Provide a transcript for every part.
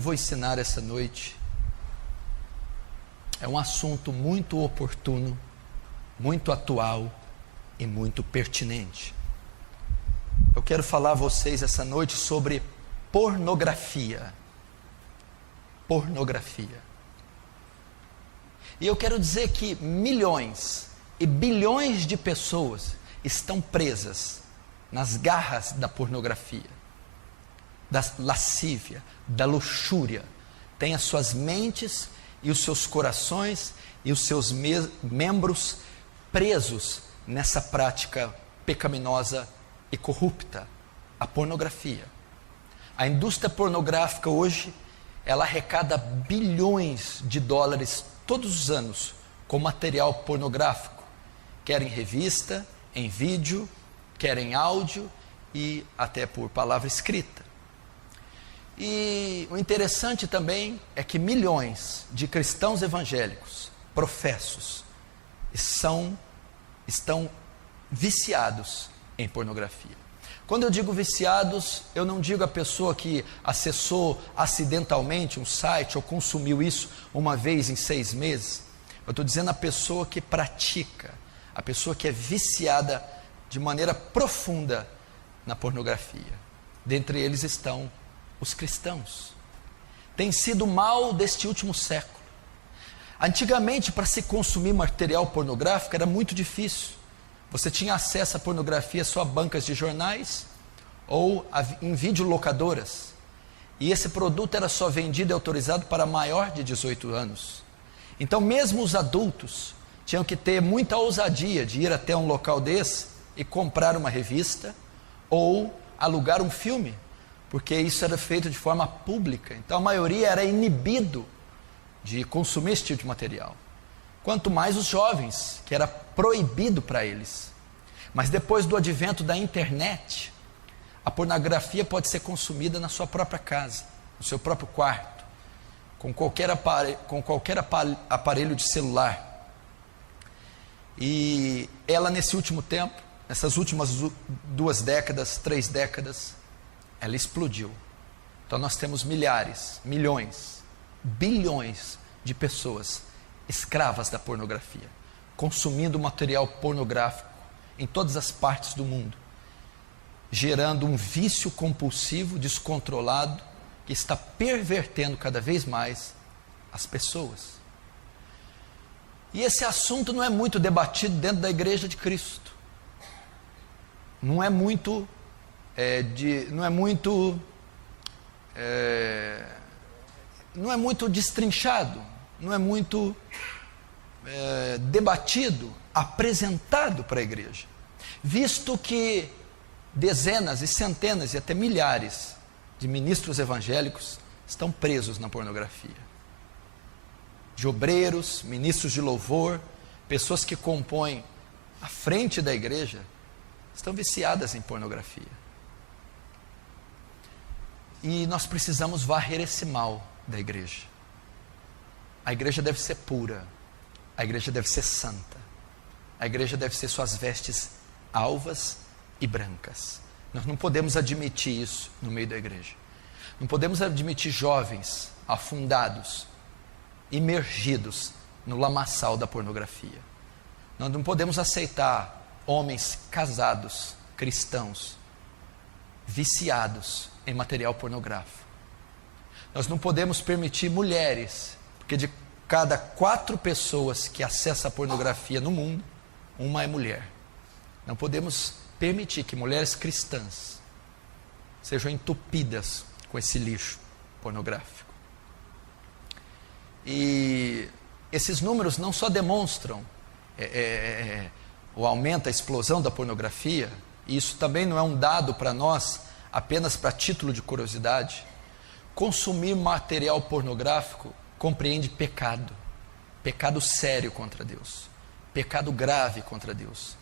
eu vou ensinar essa noite é um assunto muito oportuno, muito atual e muito pertinente. Eu quero falar a vocês essa noite sobre pornografia. Pornografia. E eu quero dizer que milhões e bilhões de pessoas estão presas nas garras da pornografia, da lascívia, da luxúria. Tem as suas mentes e os seus corações e os seus membros presos nessa prática pecaminosa e corrupta, a pornografia. A indústria pornográfica hoje, ela arrecada bilhões de dólares todos os anos com material pornográfico, quer em revista, em vídeo, quer em áudio e até por palavra escrita. E o interessante também é que milhões de cristãos evangélicos, professos, estão viciados em pornografia. Quando eu digo viciados, eu não digo a pessoa que acessou acidentalmente um site ou consumiu isso uma vez em 6 meses. Eu estou dizendo a pessoa que pratica, a pessoa que é viciada de maneira profunda na pornografia. Dentre eles estão os cristãos. Tem sido o mal deste último século. Antigamente, para se consumir material pornográfico era muito difícil. Você tinha acesso à pornografia só a bancas de jornais ou em videolocadoras. E esse produto era só vendido e autorizado para maior de 18 anos. Então mesmo os adultos tinham que ter muita ousadia de ir até um local desse e comprar uma revista ou alugar um filme, porque isso era feito de forma pública. Então a maioria era inibido de consumir esse tipo de material. Quanto mais os jovens, que era proibido para eles. Mas depois do advento da internet, a pornografia pode ser consumida na sua própria casa, no seu próprio quarto, com qualquer aparelho de celular. E ela nesse último tempo, nessas últimas 2 décadas, 3 décadas, ela explodiu. Então nós temos milhares, milhões, bilhões de pessoas escravas da pornografia, consumindo material pornográfico em todas as partes do mundo, gerando um vício compulsivo, descontrolado, que está pervertendo cada vez mais as pessoas. E esse assunto não é muito debatido dentro da Igreja de Cristo. Não é muito destrinchado, não é muito debatido, apresentado para a igreja, visto que dezenas e centenas e até milhares de ministros evangélicos estão presos na pornografia. De obreiros, ministros de louvor, pessoas que compõem a frente da igreja, estão viciadas em pornografia. E nós precisamos varrer esse mal da igreja. A igreja deve ser pura, a igreja deve ser santa, a igreja deve ser suas vestes alvas e brancas. Nós não podemos admitir isso no meio da igreja. Não podemos admitir jovens afundados, imergidos no lamaçal da pornografia. Nós não podemos aceitar homens casados, cristãos, viciados em material pornográfico. Nós não podemos permitir mulheres, porque de cada 4 pessoas que acessam a pornografia no mundo, uma é mulher. Não podemos permitir que mulheres cristãs sejam entupidas com esse lixo pornográfico. E esses números não só demonstram o aumento, a explosão da pornografia, e isso também não é um dado para nós, apenas para título de curiosidade. Consumir material pornográfico compreende pecado, pecado sério contra Deus, pecado grave contra Deus.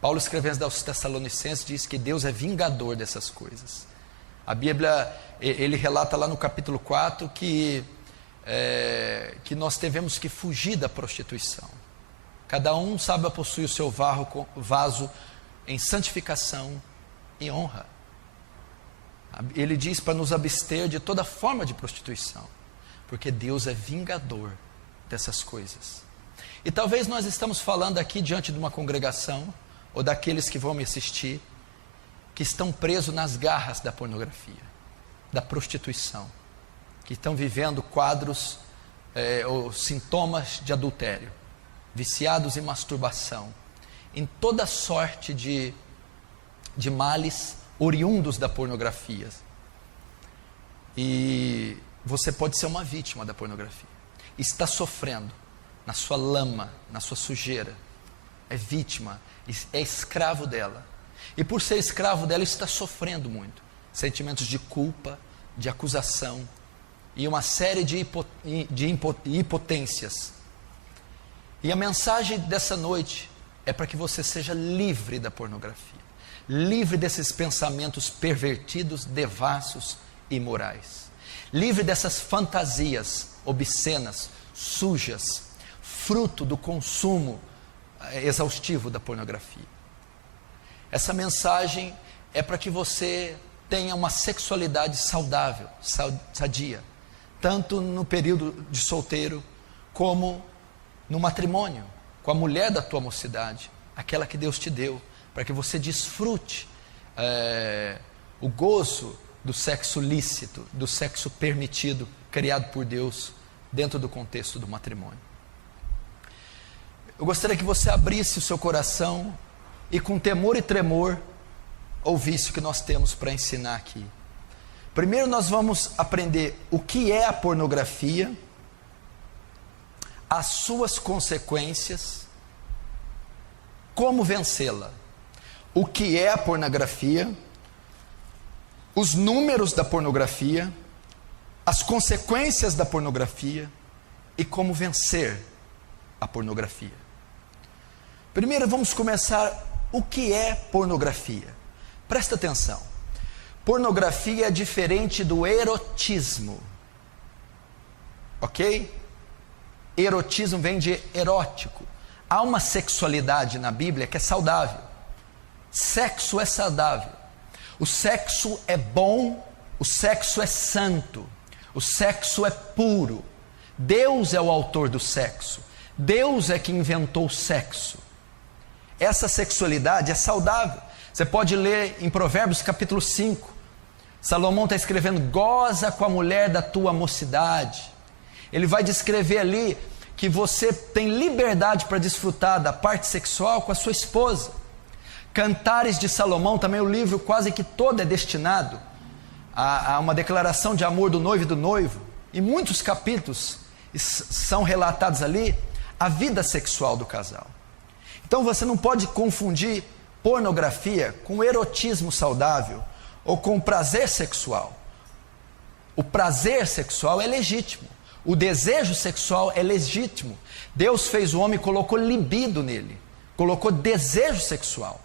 Paulo, escrevendo aos Tessalonicenses, diz que Deus é vingador dessas coisas. A Bíblia, ele relata lá no capítulo 4 que nós devemos que fugir da prostituição. Cada um sabe possuir o seu vaso em santificação e honra. Ele diz para nos abster de toda forma de prostituição, porque Deus é vingador dessas coisas. E talvez nós estamos falando aqui diante de uma congregação, ou daqueles que vão me assistir, que estão presos nas garras da pornografia, da prostituição, que estão vivendo quadros ou sintomas de adultério, viciados em masturbação, em toda sorte de males oriundos da pornografia. E você pode ser uma vítima da pornografia, está sofrendo na sua lama, na sua sujeira, é vítima, é escravo dela, e por ser escravo dela está sofrendo muito, sentimentos de culpa, de acusação, e uma série de impotências. E a mensagem dessa noite é para que você seja livre da pornografia, livre desses pensamentos pervertidos, devassos e imorais, livre dessas fantasias obscenas, sujas, fruto do consumo exaustivo da pornografia. Essa mensagem é para que você tenha uma sexualidade saudável, sadia, tanto no período de solteiro, como no matrimônio, com a mulher da tua mocidade, aquela que Deus te deu, para que você desfrute o gozo do sexo lícito, do sexo permitido, criado por Deus, dentro do contexto do matrimônio. Eu gostaria que você abrisse o seu coração e com temor e tremor ouvisse o que nós temos para ensinar aqui. Primeiro nós vamos aprender o que é a pornografia, as suas consequências, como vencê-la. O que é a pornografia, os números da pornografia, as consequências da pornografia e como vencer a pornografia. Primeiro vamos começar o que é pornografia. Presta atenção. Pornografia é diferente do erotismo. Ok? Erotismo vem de erótico. Há uma sexualidade na Bíblia que é saudável. Sexo é saudável. O sexo é bom, o sexo é santo, o sexo é puro. Deus é o autor do sexo. Deus é que inventou o sexo. Essa sexualidade é saudável. Você pode ler em Provérbios capítulo 5. Salomão está escrevendo: goza com a mulher da tua mocidade. Ele vai descrever ali que você tem liberdade para desfrutar da parte sexual com a sua esposa. Cantares de Salomão, também o livro quase que todo é destinado a uma declaração de amor do noivo e do noivo. E muitos capítulos são relatados ali a vida sexual do casal. Então você não pode confundir pornografia com erotismo saudável ou com prazer sexual. O prazer sexual é legítimo, o desejo sexual é legítimo. Deus fez o homem e colocou libido nele, colocou desejo sexual.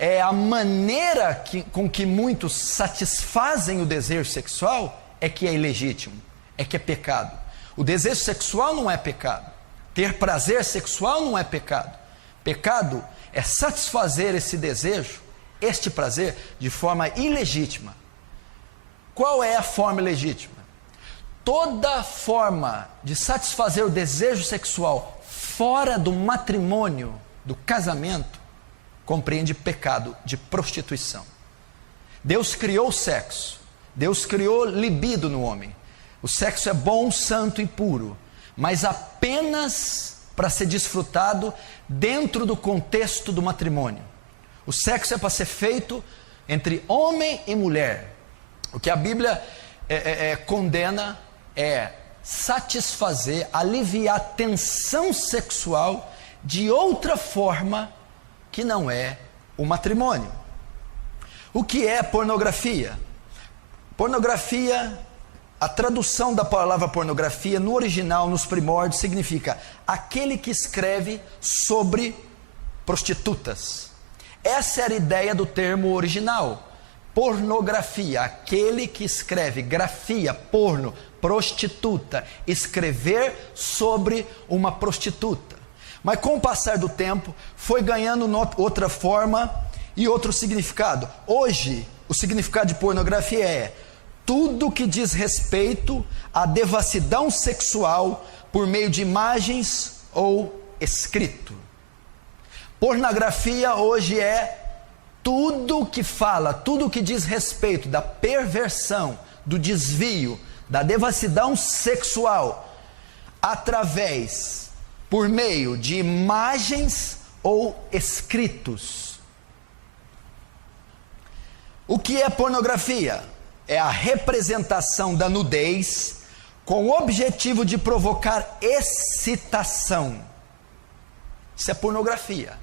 É a maneira com que muitos satisfazem o desejo sexual é que é ilegítimo, é que é pecado. O desejo sexual não é pecado, ter prazer sexual não é pecado. Pecado é satisfazer esse desejo, este prazer, de forma ilegítima. Qual é a forma ilegítima? Toda forma de satisfazer o desejo sexual fora do matrimônio, do casamento, compreende pecado de prostituição. Deus criou o sexo, Deus criou libido no homem. O sexo é bom, santo e puro, mas apenas para ser desfrutado dentro do contexto do matrimônio. O sexo é para ser feito entre homem e mulher. O que a Bíblia condena é satisfazer, aliviar a tensão sexual de outra forma que não é o matrimônio. O que é pornografia? Pornografia, a tradução da palavra pornografia no original, nos primórdios, significa aquele que escreve sobre prostitutas. Essa era a ideia do termo original. Pornografia, aquele que escreve, grafia, porno, prostituta, escrever sobre uma prostituta. Mas com o passar do tempo, foi ganhando outra forma e outro significado. Hoje, o significado de pornografia é tudo que diz respeito à devassidão sexual por meio de imagens ou escrito. Pornografia hoje é tudo que fala, tudo que diz respeito da perversão, do desvio, da devassidão sexual, por meio de imagens ou escritos. O que é pornografia? É a representação da nudez com o objetivo de provocar excitação. Isso é pornografia.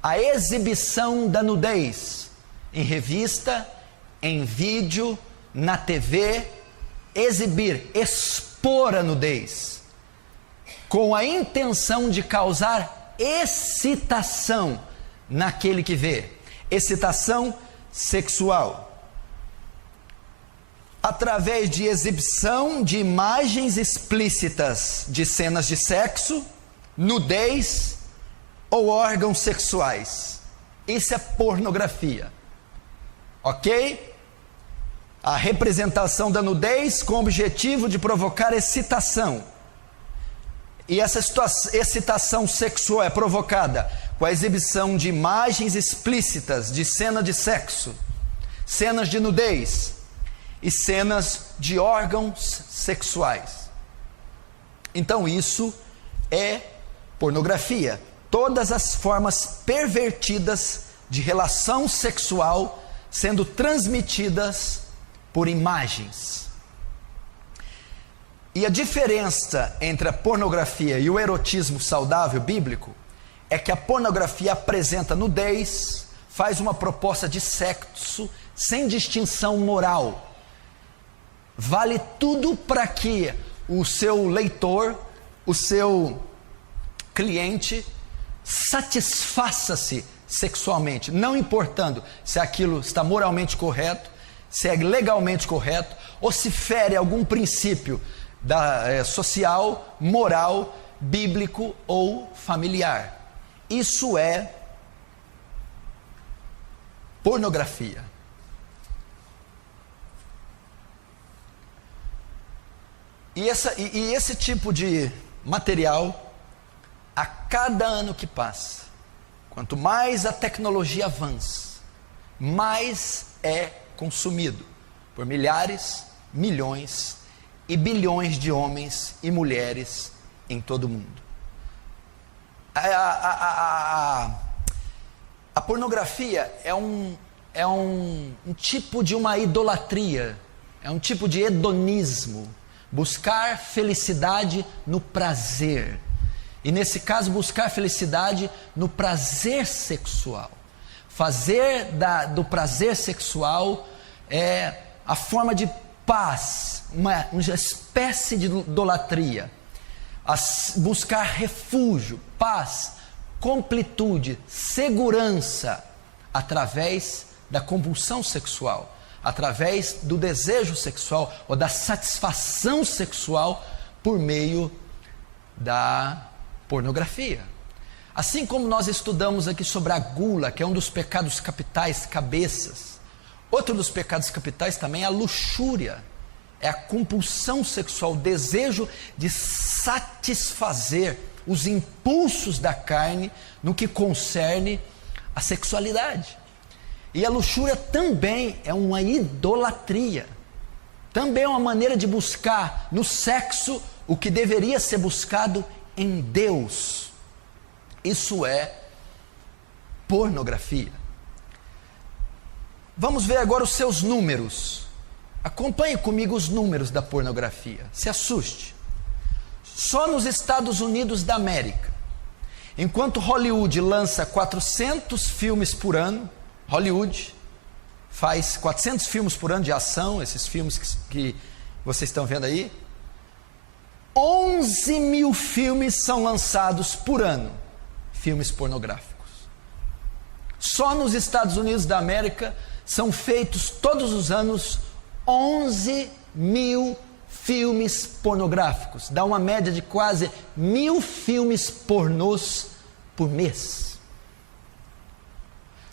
A exibição da nudez em revista, em vídeo, na TV, expor a nudez, com a intenção de causar excitação naquele que vê, excitação sexual, através de exibição de imagens explícitas de cenas de sexo, nudez ou órgãos sexuais. Isso é pornografia, ok? A representação da nudez com o objetivo de provocar excitação. E essa excitação sexual é provocada com a exibição de imagens explícitas de cena de sexo, cenas de nudez e cenas de órgãos sexuais. Então isso é pornografia. Todas as formas pervertidas de relação sexual sendo transmitidas por imagens. E a diferença entre a pornografia e o erotismo saudável bíblico é que a pornografia apresenta nudez, faz uma proposta de sexo sem distinção moral. Vale tudo para que o seu leitor, o seu cliente, satisfaça-se sexualmente, não importando se aquilo está moralmente correto, se é legalmente correto, ou se fere algum princípio social, moral, bíblico ou familiar. Isso é pornografia. E esse tipo de material, a cada ano que passa, quanto mais a tecnologia avança, mais é consumido por milhares, milhões e bilhões de homens e mulheres em todo o mundo. A pornografia é um tipo de uma idolatria, é um tipo de hedonismo, buscar felicidade no prazer. E nesse caso, buscar felicidade no prazer sexual. Fazer do prazer sexual a forma de paz, uma espécie de idolatria. Buscar refúgio, paz, completude, segurança, através da compulsão sexual, através do desejo sexual ou da satisfação sexual por meio da pornografia. Assim como nós estudamos aqui sobre a gula, que é um dos pecados capitais, cabeças, outro dos pecados capitais também é a luxúria, é a compulsão sexual, o desejo de satisfazer os impulsos da carne no que concerne a sexualidade. E a luxúria também é uma idolatria, também é uma maneira de buscar no sexo o que deveria ser buscado em Deus. Isso é pornografia. Vamos ver agora os seus números. Acompanhe comigo os números da pornografia. Se assuste. Só nos Estados Unidos da América, enquanto Hollywood lança 400 filmes por ano, Hollywood faz 400 filmes por ano de ação, esses filmes que vocês estão vendo aí, 11 mil filmes são lançados por ano, filmes pornográficos. Só nos Estados Unidos da América são feitos todos os anos 11 mil filmes pornográficos. Dá uma média de quase 1.000 filmes pornôs por mês.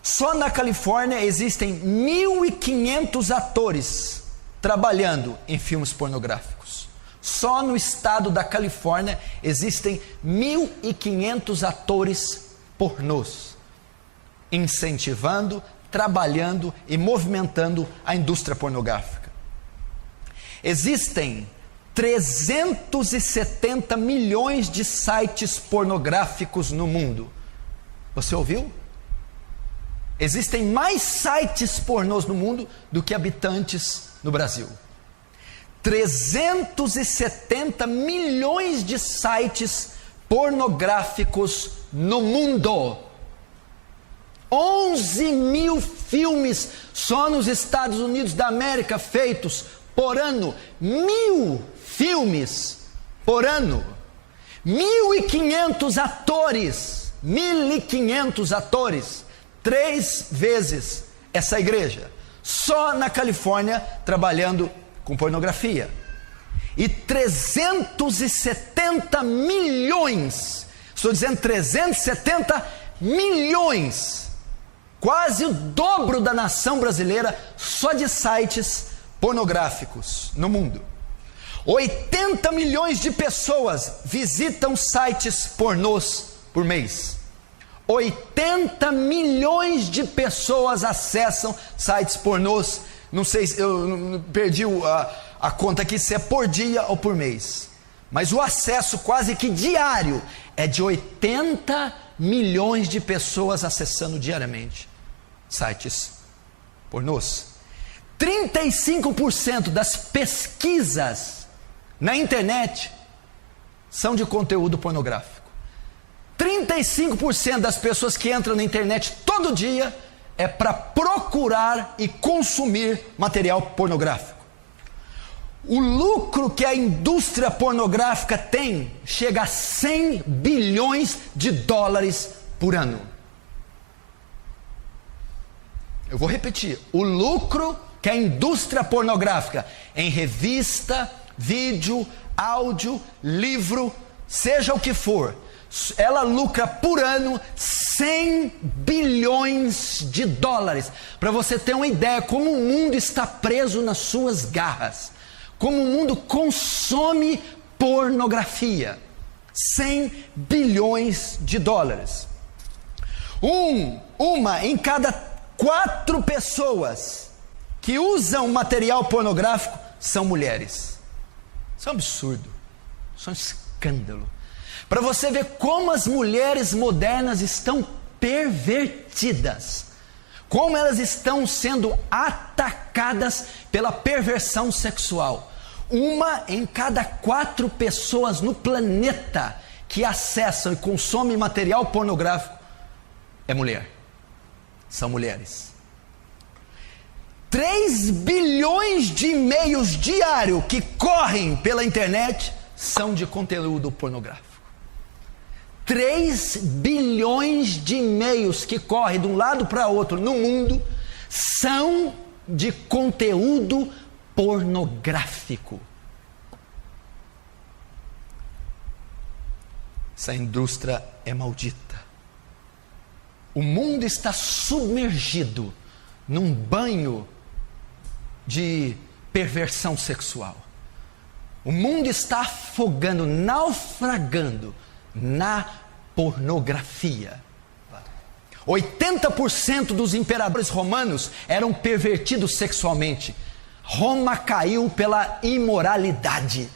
Só na Califórnia existem 1.500 atores trabalhando em filmes pornográficos. Só no estado da Califórnia existem 1.500 atores pornôs, incentivando, trabalhando e movimentando a indústria pornográfica. Existem 370 milhões de sites pornográficos no mundo. Você ouviu? Existem mais sites pornôs no mundo do que habitantes no Brasil. 370 milhões de sites pornográficos no mundo. 11 mil filmes só nos Estados Unidos da América feitos por ano. 1.000 filmes por ano. 1.500 atores. 1.500 atores. 3 vezes essa igreja. Só na Califórnia trabalhando com pornografia. E 370 milhões, estou dizendo 370 milhões, quase o dobro da nação brasileira, só de sites pornográficos no mundo. 80 milhões de pessoas visitam sites pornôs por mês. 80 milhões de pessoas acessam sites pornôs. Não sei se eu perdi a conta aqui, se é por dia ou por mês. Mas o acesso quase que diário é de 80 milhões de pessoas acessando diariamente sites pornôs. 35% das pesquisas na internet são de conteúdo pornográfico. 35% das pessoas que entram na internet todo dia é para procurar e consumir material pornográfico. O lucro que a indústria pornográfica tem chega a 100 bilhões de dólares por ano. Eu vou repetir. O lucro que a indústria pornográfica em revista, vídeo, áudio, livro, seja o que for, ela lucra por ano 100 bilhões de dólares. Para você ter uma ideia como o mundo está preso nas suas garras. Como o mundo consome pornografia. 100 bilhões de dólares. Uma em cada 4 pessoas que usam material pornográfico são mulheres. Isso é um absurdo. Isso é um escândalo. Para você ver como as mulheres modernas estão pervertidas. Como elas estão sendo atacadas pela perversão sexual. Uma em cada 4 pessoas no planeta que acessam e consomem material pornográfico é mulher. São mulheres. 3 bilhões de e-mails diários que correm pela internet são de conteúdo pornográfico. 3 bilhões de e-mails que correm de um lado para outro no mundo são de conteúdo pornográfico. Essa indústria é maldita. O mundo está submergido num banho de perversão sexual. O mundo está afogando, naufragando na pornografia. 80% dos imperadores romanos eram pervertidos sexualmente. Roma caiu pela imoralidade.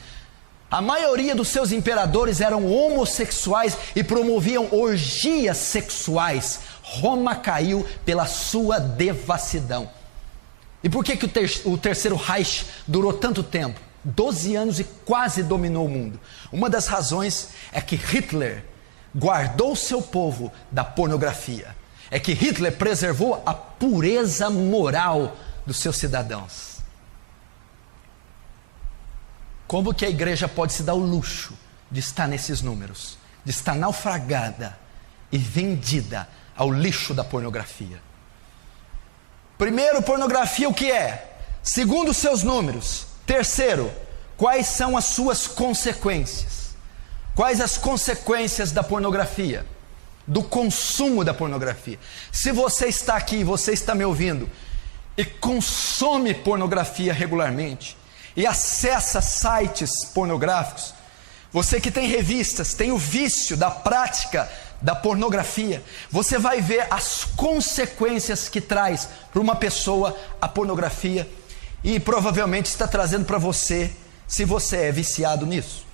A maioria dos seus imperadores eram homossexuais e promoviam orgias sexuais. Roma caiu pela sua devassidão. E por que o terceiro Reich durou tanto tempo? 12 anos e quase dominou o mundo. Uma das razões é que Hitler guardou seu povo da pornografia. É que Hitler preservou a pureza moral dos seus cidadãos. Como que a igreja pode se dar o luxo de estar nesses números? De estar naufragada e vendida ao lixo da pornografia. Primeiro, pornografia o que é? Segundo os seus números. Terceiro, quais são as suas consequências? Quais as consequências da pornografia? do consumo da pornografia. Se você está aqui, você está me ouvindo e consome pornografia regularmente e acessa sites pornográficos, você que tem revistas, tem o vício da prática da pornografia, você vai ver as consequências que traz para uma pessoa a pornografia, e provavelmente está trazendo para você, se você é viciado nisso.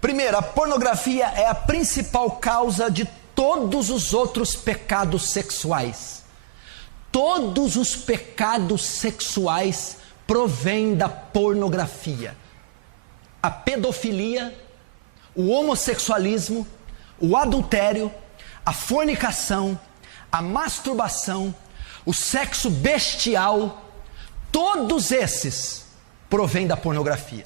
Primeiro, a pornografia é a principal causa de todos os outros pecados sexuais. Todos os pecados sexuais provêm da pornografia. A pedofilia, o homossexualismo, o adultério, a fornicação, a masturbação, o sexo bestial, todos esses provêm da pornografia.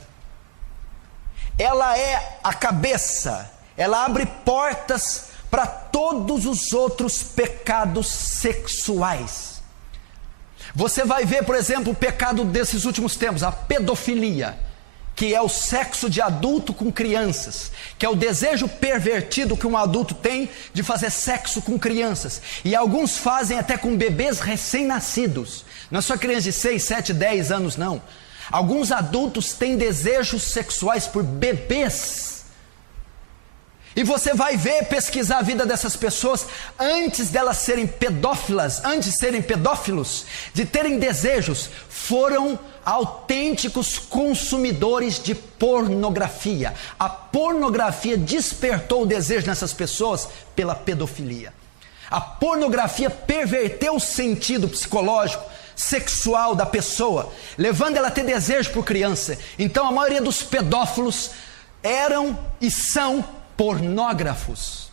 Ela é a cabeça, ela abre portas para todos os outros pecados sexuais. Você vai ver, por exemplo, o pecado desses últimos tempos, a pedofilia, que é o sexo de adulto com crianças, que é o desejo pervertido que um adulto tem de fazer sexo com crianças, e alguns fazem até com bebês recém-nascidos, não é só criança de 6, 7, 10 anos não. Alguns adultos têm desejos sexuais por bebês. E você vai ver, pesquisar a vida dessas pessoas antes delas serem pedófilas, antes de serem pedófilos, de terem desejos, foram autênticos consumidores de pornografia. A pornografia despertou o desejo nessas pessoas pela pedofilia. A pornografia perverteu o sentido psicológico, sexual da pessoa, levando ela a ter desejo por criança. Então a maioria dos pedófilos eram e são pornógrafos.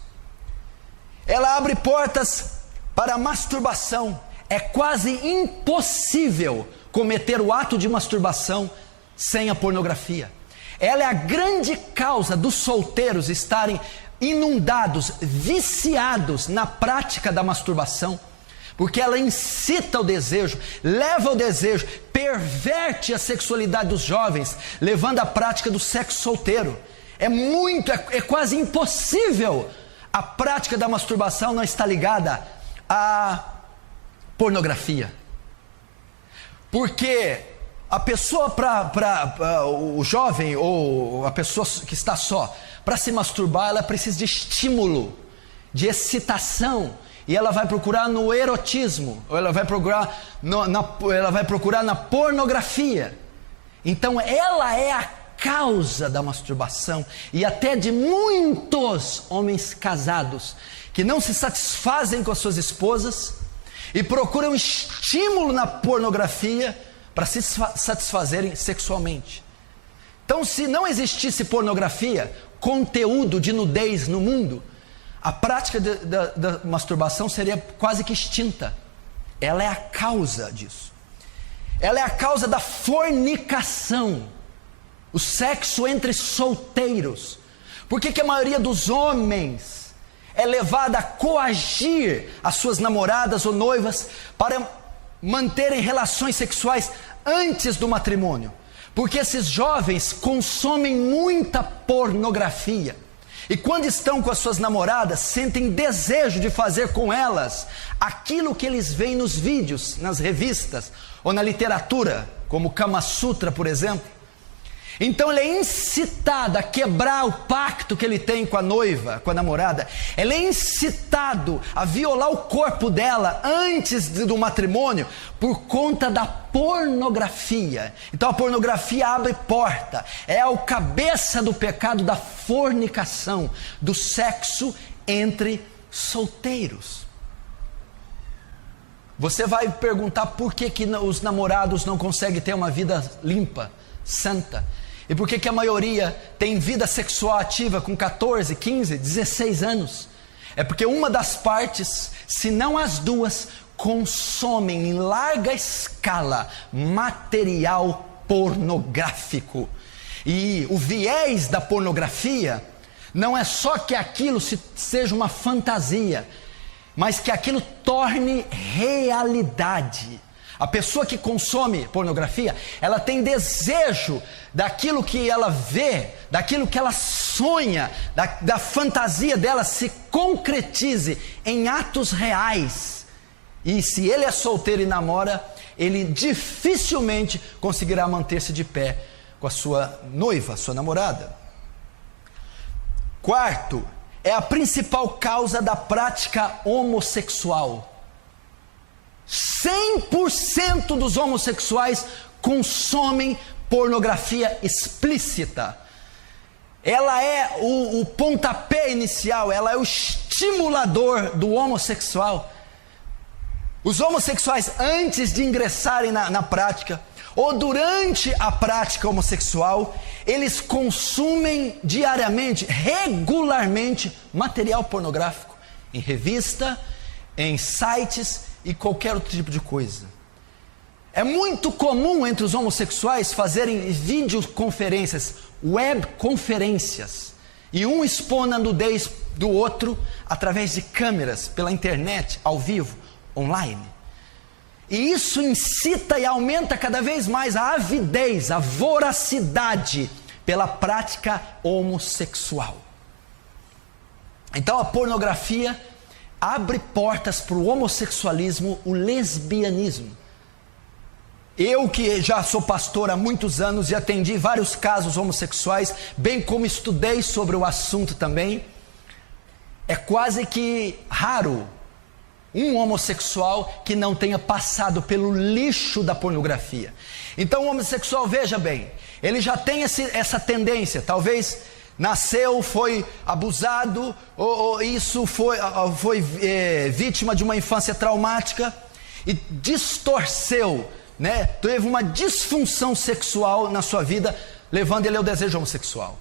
Ela abre portas para a masturbação. É quase impossível cometer o ato de masturbação sem a pornografia. Ela é a grande causa dos solteiros estarem inundados, viciados na prática da masturbação, porque ela incita o desejo, leva ao desejo, perverte a sexualidade dos jovens, levando à prática do sexo solteiro. É quase impossível a prática da masturbação não estar ligada à pornografia. Porque a pessoa, o jovem ou a pessoa que está só, para se masturbar, ela precisa de estímulo, de excitação, e ela vai procurar no erotismo, ou ela vai procurar na pornografia. Então ela é a causa da masturbação, e até de muitos homens casados que não se satisfazem com as suas esposas e procuram estímulo na pornografia para se satisfazerem sexualmente. Então, se não existisse pornografia, conteúdo de nudez no mundo, a prática da masturbação seria quase que extinta. Ela é a causa disso. Ela é a causa da fornicação, o sexo entre solteiros. Por que a maioria dos homens é levada a coagir as suas namoradas ou noivas para manterem relações sexuais antes do matrimônio? Porque esses jovens consomem muita pornografia, e quando estão com as suas namoradas, sentem desejo de fazer com elas aquilo que eles veem nos vídeos, nas revistas ou na literatura, como Kama Sutra, por exemplo. Então ele é incitado a quebrar o pacto que ele tem com a noiva, com a namorada. Ele é incitado a violar o corpo dela antes do matrimônio por conta da pornografia. Então a pornografia abre porta, é a cabeça do pecado da fornicação, do sexo entre solteiros. Você vai perguntar por que os namorados não conseguem ter uma vida limpa, santa. E por que a maioria tem vida sexual ativa com 14, 15, 16 anos? É porque uma das partes, se não as duas, consomem em larga escala material pornográfico. E o viés da pornografia não é só que aquilo seja uma fantasia, mas que aquilo torne realidade. A pessoa que consome pornografia, ela tem desejo daquilo que ela vê, daquilo que ela sonha, da fantasia dela se concretize em atos reais. E se ele é solteiro e namora, ele dificilmente conseguirá manter-se de pé com a sua noiva, sua namorada. Quarto, é a principal causa da prática homossexual. 100% dos homossexuais consomem pornografia explícita. Ela é o pontapé inicial, ela é o estimulador do homossexual. Os homossexuais, antes de ingressarem na prática, ou durante a prática homossexual, eles consumem diariamente, regularmente, material pornográfico, em revista, em sites e qualquer outro tipo de coisa. É muito comum entre os homossexuais fazerem videoconferências, webconferências, e um expõe a nudez do outro através de câmeras, pela internet, ao vivo, online. E isso incita e aumenta cada vez mais a avidez, a voracidade pela prática homossexual. Então a pornografia abre portas para o homossexualismo, o lesbianismo. Eu que já sou pastor há muitos anos e atendi vários casos homossexuais, bem como estudei sobre o assunto também, é quase que raro um homossexual que não tenha passado pelo lixo da pornografia. Então o homossexual, veja bem, ele já tem essa tendência, talvez nasceu, foi abusado, ou isso foi vítima de uma infância traumática e distorceu, né? Teve uma disfunção sexual na sua vida, levando ele ao desejo homossexual.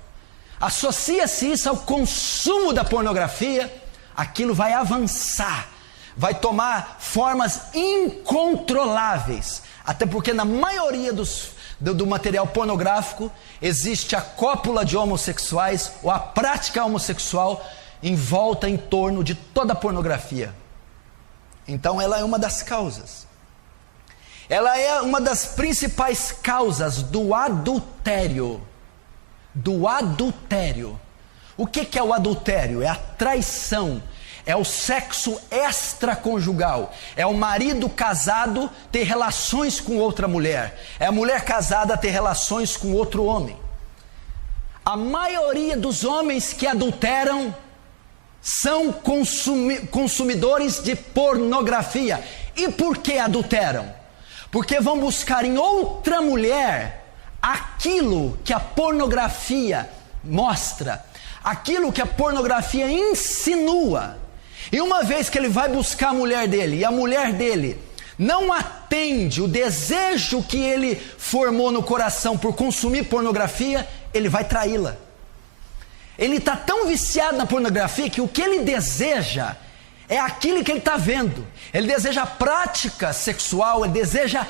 Associa-se isso ao consumo da pornografia, aquilo vai avançar, vai tomar formas incontroláveis, até porque na maioria do material pornográfico existe a cópula de homossexuais, ou a prática homossexual em volta, em torno de toda a pornografia. Então ela é uma das causas. Ela é uma das principais causas do adultério. Do adultério. O que é o adultério? É a traição. É o sexo extraconjugal. É o marido casado ter relações com outra mulher. É a mulher casada ter relações com outro homem. A maioria dos homens que adulteram são consumidores de pornografia. E por que adulteram? Porque vão buscar em outra mulher aquilo que a pornografia mostra, aquilo que a pornografia insinua. E uma vez que ele vai buscar a mulher dele, e a mulher dele não atende o desejo que ele formou no coração por consumir pornografia, ele vai traí-la. Ele está tão viciado na pornografia que o que ele deseja é aquilo que ele está vendo. Ele deseja prática sexual, ele deseja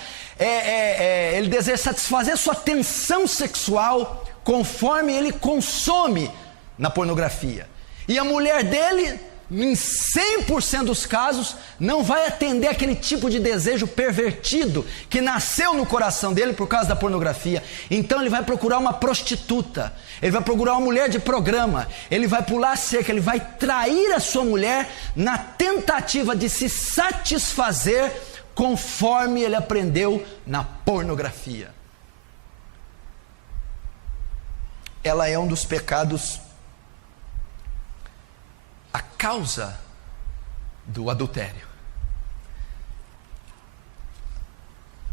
satisfazer sua tensão sexual conforme ele consome na pornografia. E a mulher dele, em 100% dos casos, não vai atender aquele tipo de desejo pervertido que nasceu no coração dele por causa da pornografia. Então ele vai procurar uma prostituta, ele vai procurar uma mulher de programa, ele vai pular a cerca, ele vai trair a sua mulher na tentativa de se satisfazer conforme ele aprendeu na pornografia. Ela é um dos pecados, a causa do adultério.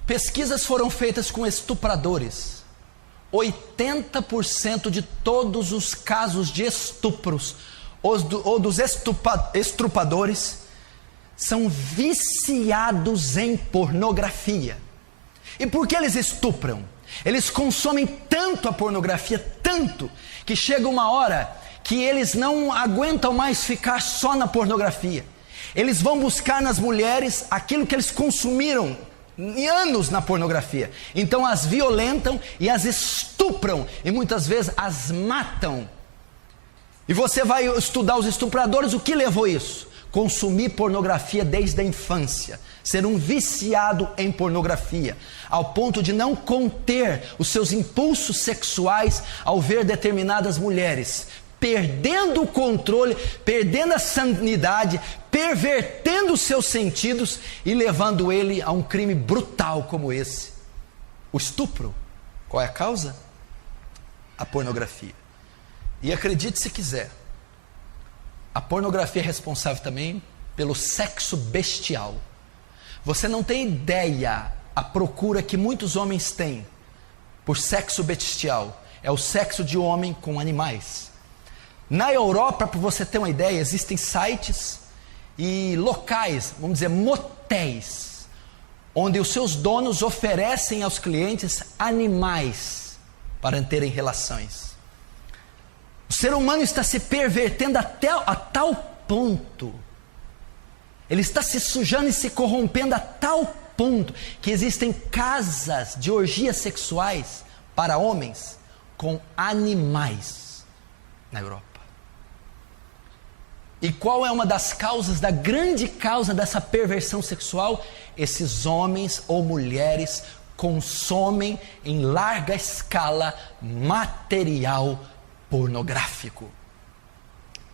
Pesquisas foram feitas com estupradores. 80% de todos os casos de estupros ou dos estrupadores são viciados em pornografia. E por que eles estupram? Eles consomem tanto a pornografia, tanto, que chega uma hora que eles não aguentam mais ficar só na pornografia. Eles vão buscar nas mulheres aquilo que eles consumiram anos na pornografia. Então as violentam e as estupram e muitas vezes as matam. E você vai estudar os estupradores, o que levou isso? consumir pornografia desde a infância, ser um viciado em pornografia, ao ponto de não conter os seus impulsos sexuais ao ver determinadas mulheres, perdendo o controle, perdendo a sanidade, pervertendo os seus sentidos e levando ele a um crime brutal como esse, o estupro. Qual é a causa? A pornografia. E acredite se quiser, a pornografia é responsável também pelo sexo bestial. Você não tem ideia a procura que muitos homens têm por sexo bestial. É o sexo de homem com animais. Na Europa, para você ter uma ideia, existem sites e locais, vamos dizer, motéis, onde os seus donos oferecem aos clientes animais para terem relações. O ser humano está se pervertendo a tal ponto, ele está se sujando e se corrompendo a tal ponto, que existem casas de orgias sexuais para homens com animais na Europa. E qual é uma das causas, da grande causa dessa perversão sexual? Esses homens ou mulheres consomem em larga escala material pornográfico.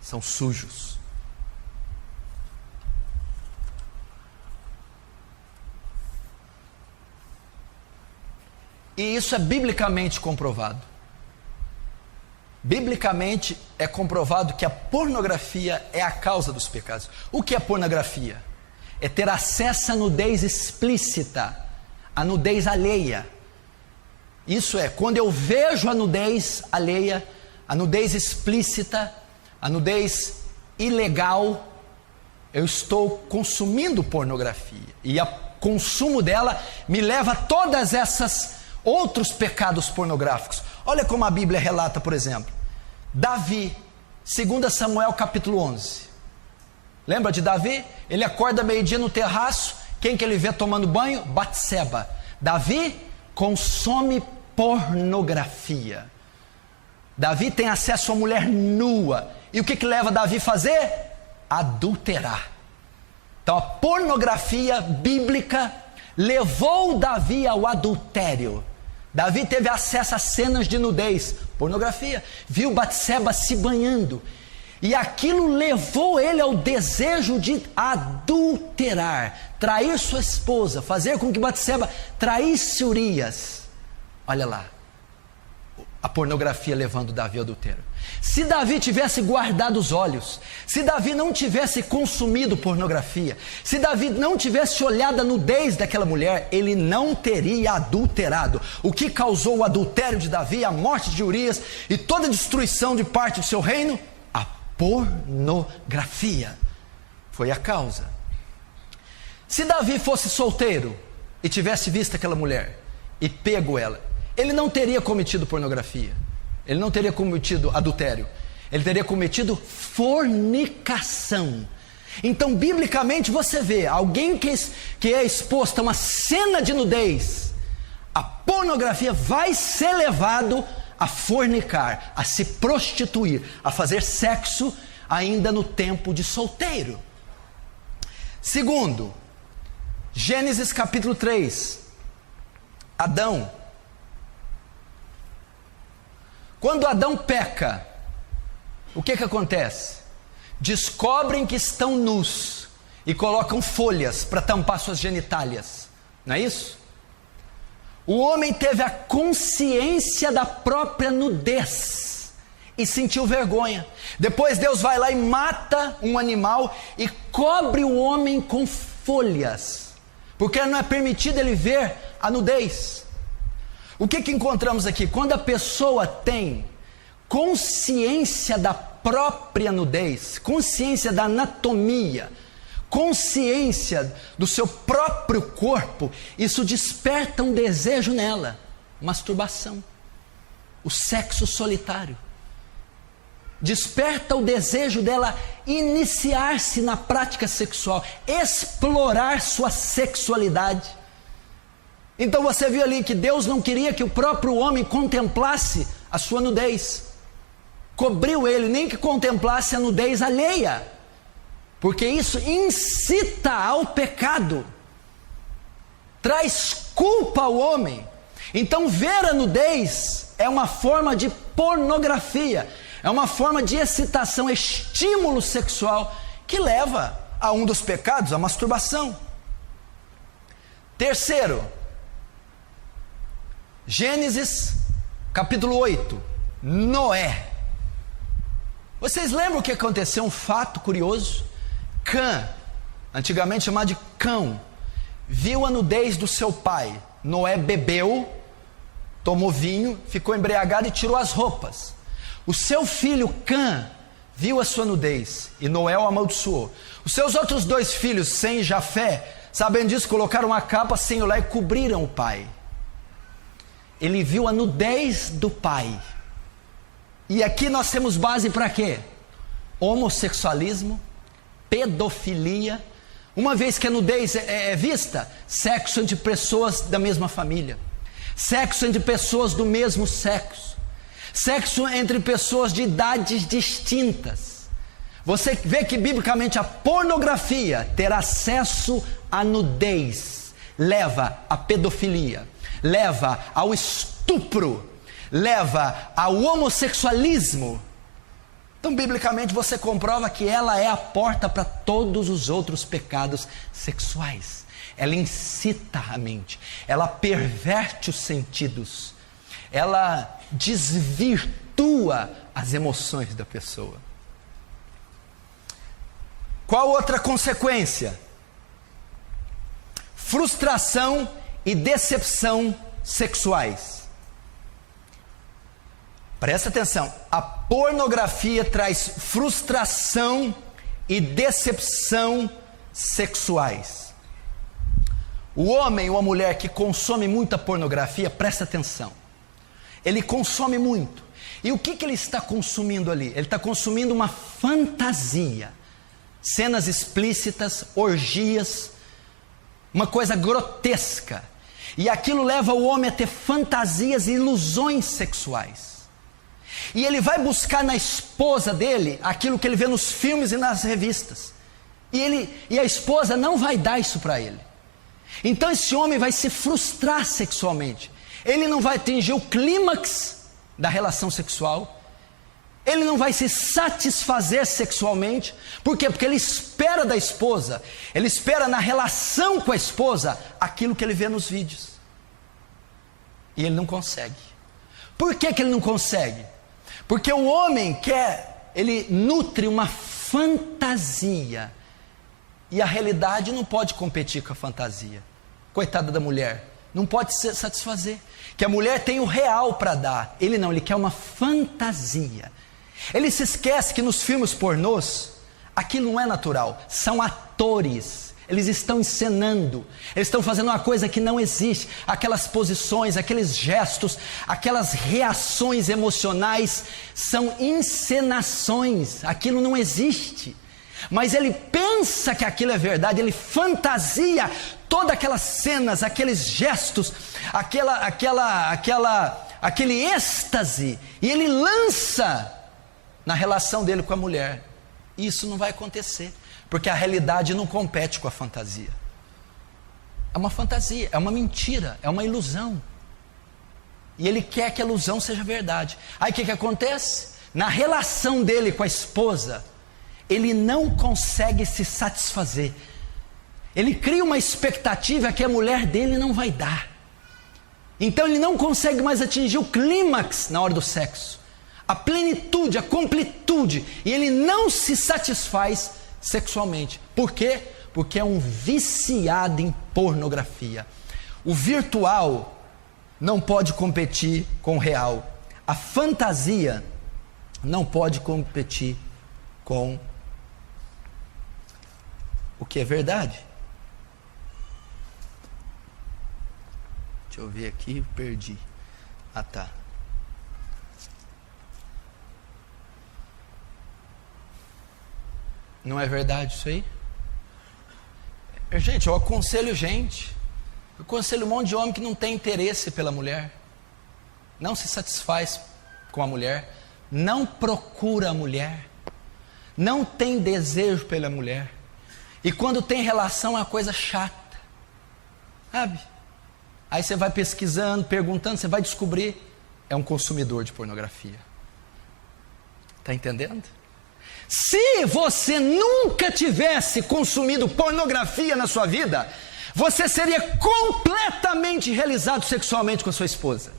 São sujos. E isso é biblicamente comprovado. Biblicamente é comprovado que a pornografia é a causa dos pecados. O que é pornografia? É ter acesso à nudez explícita, à nudez alheia. Isso é, quando eu vejo a nudez alheia, a nudez explícita, a nudez ilegal, eu estou consumindo pornografia. E o consumo dela me leva a todas essas outros pecados pornográficos. Olha como a Bíblia relata, por exemplo, Davi, 2 Samuel capítulo 11. Lembra de Davi? Ele acorda meio-dia no terraço, quem que ele vê tomando banho? Batseba. Davi consome pornografia. Davi tem acesso a mulher nua. E o que leva Davi a fazer? Adulterar. Então a pornografia bíblica levou Davi ao adultério. Davi teve acesso a cenas de nudez, pornografia, viu Batseba se banhando, e aquilo levou ele ao desejo de adulterar, trair sua esposa, fazer com que Batseba traísse Urias. Olha lá, a pornografia levando Davi ao adultério. Se Davi tivesse guardado os olhos, se Davi não tivesse consumido pornografia, se Davi não tivesse olhado a nudez daquela mulher, ele não teria adulterado. O que causou o adultério de Davi, a morte de Urias e toda a destruição de parte do seu reino? A pornografia foi a causa. Se Davi fosse solteiro e tivesse visto aquela mulher e pego ela, ele não teria cometido pornografia. Ele não teria cometido adultério, ele teria cometido fornicação. Então, biblicamente, você vê alguém que é exposto a uma cena de nudez, a pornografia vai ser levado a fornicar, a se prostituir, a fazer sexo ainda no tempo de solteiro. Segundo, Gênesis capítulo 3, Adão. Quando Adão peca, o que acontece? Descobrem que estão nus e colocam folhas para tampar suas genitálias, não é isso? O homem teve a consciência da própria nudez e sentiu vergonha. Depois Deus vai lá e mata um animal e cobre o homem com folhas, porque não é permitido ele ver a nudez. O que encontramos aqui? Quando a pessoa tem consciência da própria nudez, consciência da anatomia, consciência do seu próprio corpo, isso desperta um desejo nela, masturbação, o sexo solitário. Desperta o desejo dela iniciar-se na prática sexual, explorar sua sexualidade. Então você viu ali que Deus não queria que o próprio homem contemplasse a sua nudez. Cobriu ele, nem que contemplasse a nudez alheia. porque isso incita ao pecado, traz culpa ao homem. Então ver a nudez é uma forma de pornografia, é uma forma de excitação, estímulo sexual, que leva a um dos pecados, a masturbação. Terceiro, Gênesis capítulo 8, Noé. Vocês lembram o que aconteceu? Um fato curioso. Cã, antigamente chamado de Cão, viu a nudez do seu pai. Noé bebeu, tomou vinho, ficou embriagado e tirou as roupas. O seu filho Cã viu a sua nudez e Noé o amaldiçoou. Os seus outros dois filhos, Sem e Jafé, sabendo disso, colocaram uma capa sem olhar e cobriram o pai. Ele viu a nudez do pai. E aqui nós temos base para quê? Homossexualismo, pedofilia. Uma vez que a nudez é vista, sexo entre pessoas da mesma família, sexo entre pessoas do mesmo sexo, sexo entre pessoas de idades distintas. Você vê que biblicamente a pornografia, ter acesso à nudez, leva à pedofilia, leva ao estupro, leva ao homossexualismo. Então, biblicamente, você comprova que ela é a porta para todos os outros pecados sexuais. Ela incita a mente, ela perverte os sentidos, ela desvirtua as emoções da pessoa. Qual outra consequência? Frustração e decepção sexuais. Presta atenção, a pornografia traz frustração e decepção sexuais. O homem ou a mulher que consome muita pornografia, presta atenção, ele consome muito. E o que ele está consumindo ali? Ele está consumindo uma fantasia, cenas explícitas, orgias, uma coisa grotesca. E aquilo leva o homem a ter fantasias e ilusões sexuais. E ele vai buscar na esposa dele aquilo que ele vê nos filmes e nas revistas. E a esposa não vai dar isso para ele. Então esse homem vai se frustrar sexualmente. Ele não vai atingir o clímax da relação sexual. Ele não vai se satisfazer sexualmente. Por quê? Porque ele espera da esposa, ele espera na relação com a esposa aquilo que ele vê nos vídeos. E ele não consegue. Por que ele não consegue? Porque o homem ele nutre uma fantasia, e a realidade não pode competir com a fantasia. Coitada da mulher, não pode se satisfazer, que a mulher tem o real para dar, ele não, ele quer uma fantasia. Ele se esquece que nos filmes pornôs, aquilo não é natural, são atores. Eles estão encenando, eles estão fazendo uma coisa que não existe. Aquelas posições, aqueles gestos, aquelas reações emocionais são encenações, aquilo não existe. Mas ele pensa que aquilo é verdade, ele fantasia todas aquelas cenas, aqueles gestos, aquele êxtase, e ele lança na relação dele com a mulher. Isso não vai acontecer, porque a realidade não compete com a fantasia. É uma fantasia, é uma mentira, é uma ilusão. E ele quer que a ilusão seja verdade. Aí o que acontece? Na relação dele com a esposa, ele não consegue se satisfazer. Ele cria uma expectativa que a mulher dele não vai dar. Então ele não consegue mais atingir o clímax na hora do sexo, a plenitude, a completude, e ele não se satisfaz sexualmente. Por quê? Porque é um viciado em pornografia. O virtual não pode competir com o real. A fantasia não pode competir com o que é verdade. Deixa eu ver aqui, perdi. Ah, tá. Não é verdade isso aí? Gente, eu aconselho um monte de homem que não tem interesse pela mulher, não se satisfaz com a mulher, não procura a mulher, não tem desejo pela mulher, e quando tem relação é uma coisa chata, sabe? Aí você vai pesquisando, perguntando, você vai descobrir, é um consumidor de pornografia. Está entendendo? Se você nunca tivesse consumido pornografia na sua vida, você seria completamente realizado sexualmente com a sua esposa.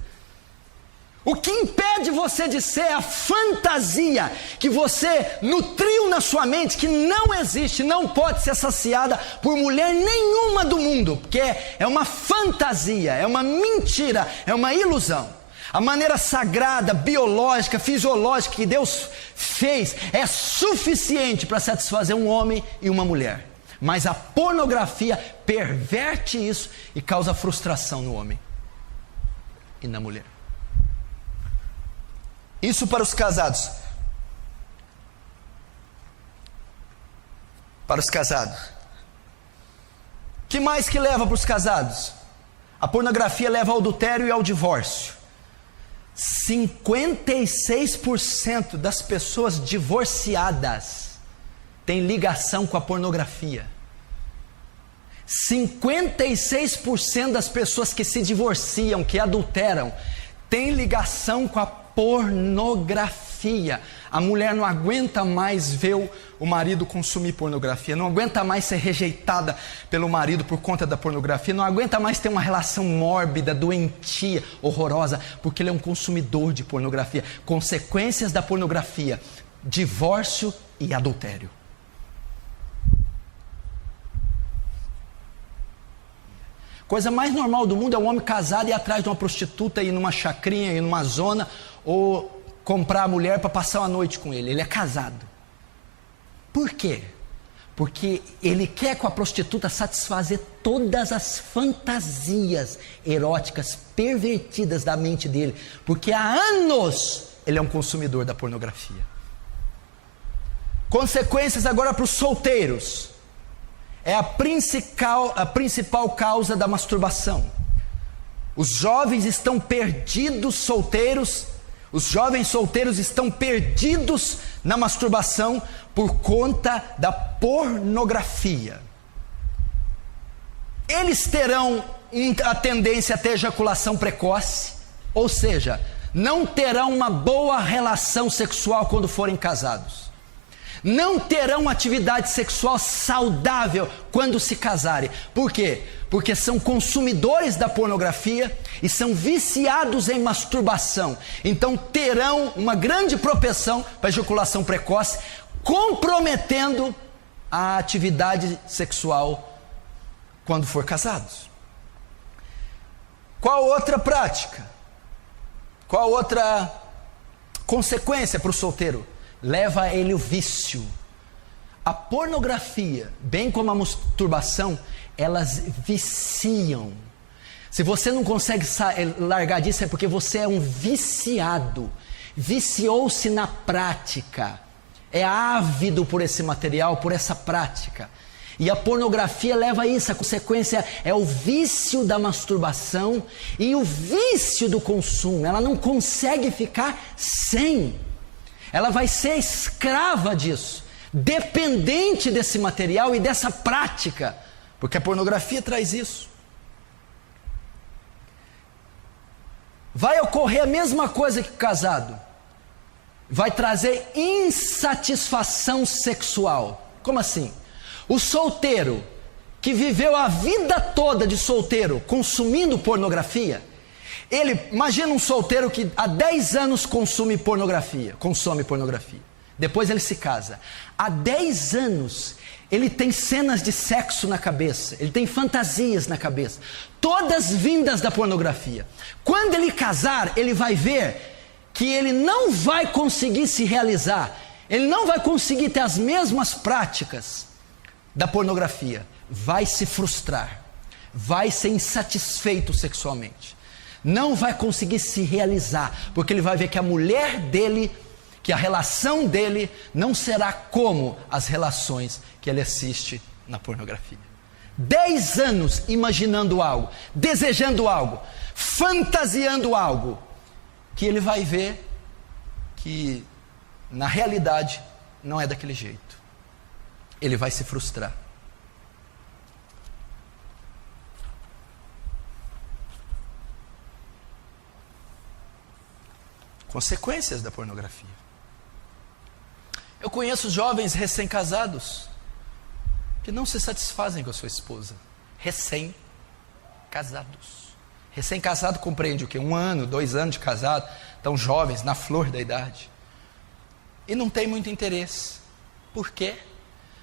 O que impede você de ser a fantasia que você nutriu na sua mente, que não existe, não pode ser saciada por mulher nenhuma do mundo, porque é uma fantasia, é uma mentira, é uma ilusão. A maneira sagrada, biológica, fisiológica que Deus fez é suficiente para satisfazer um homem e uma mulher. Mas a pornografia perverte isso e causa frustração no homem e na mulher. Isso para os casados. Para os casados. Que mais que leva para os casados? A pornografia leva ao adultério e ao divórcio. 56% das pessoas divorciadas têm ligação com a pornografia. 56% das pessoas que se divorciam, que adulteram, têm ligação com a pornografia. A mulher não aguenta mais ver o marido consumir pornografia, não aguenta mais ser rejeitada pelo marido por conta da pornografia, não aguenta mais ter uma relação mórbida, doentia, horrorosa, porque ele é um consumidor de pornografia. Consequências da pornografia: divórcio e adultério. Coisa mais normal do mundo é um homem casado ir atrás de uma prostituta, ir numa chacrinha, ir numa zona, ou comprar a mulher para passar uma noite com ele. Ele é casado. Por quê? Porque ele quer com a prostituta satisfazer todas as fantasias eróticas pervertidas da mente dele, porque há anos ele é um consumidor da pornografia. Consequências agora para os solteiros. É a principal causa da masturbação. Os jovens estão perdidos solteiros, os jovens solteiros estão perdidos na masturbação por conta da pornografia. Eles terão a tendência a ter ejaculação precoce, ou seja, não terão uma boa relação sexual quando forem casados. Não terão atividade sexual saudável quando se casarem. Por quê? Porque são consumidores da pornografia e são viciados em masturbação. Então terão uma grande propensão para ejaculação precoce, comprometendo a atividade sexual quando for casados. Qual outra prática? Qual outra consequência para o solteiro? Leva ele o vício. A pornografia, bem como a masturbação, elas viciam. Se você não consegue largar disso, é porque você é um viciado. Viciou-se na prática. É ávido por esse material, por essa prática. E a pornografia leva a isso. A consequência é o vício da masturbação e o vício do consumo. Ela não consegue ficar sem. Ela vai ser escrava disso, dependente desse material e dessa prática, porque a pornografia traz isso. Vai ocorrer a mesma coisa que o casado, vai trazer insatisfação sexual. Como assim? O solteiro que viveu a vida toda de solteiro consumindo pornografia, imagina um solteiro que há 10 anos consome pornografia. Depois ele se casa. Há 10 anos ele tem cenas de sexo na cabeça, ele tem fantasias na cabeça, todas vindas da pornografia. Quando ele casar, ele vai ver que ele não vai conseguir se realizar, ele não vai conseguir ter as mesmas práticas da pornografia, vai se frustrar, vai ser insatisfeito sexualmente. Não vai conseguir se realizar, porque ele vai ver que a mulher dele, que a relação dele não será como as relações que ele assiste na pornografia. 10 anos imaginando algo, desejando algo, fantasiando algo, que ele vai ver que na realidade não é daquele jeito. Ele vai se frustrar. Consequências da pornografia. Eu conheço jovens recém-casados que não se satisfazem com a sua esposa. Recém-casados. Recém-casado compreende o quê? 1 ano, 2 anos de casado, tão jovens, na flor da idade. E não tem muito interesse. Por quê?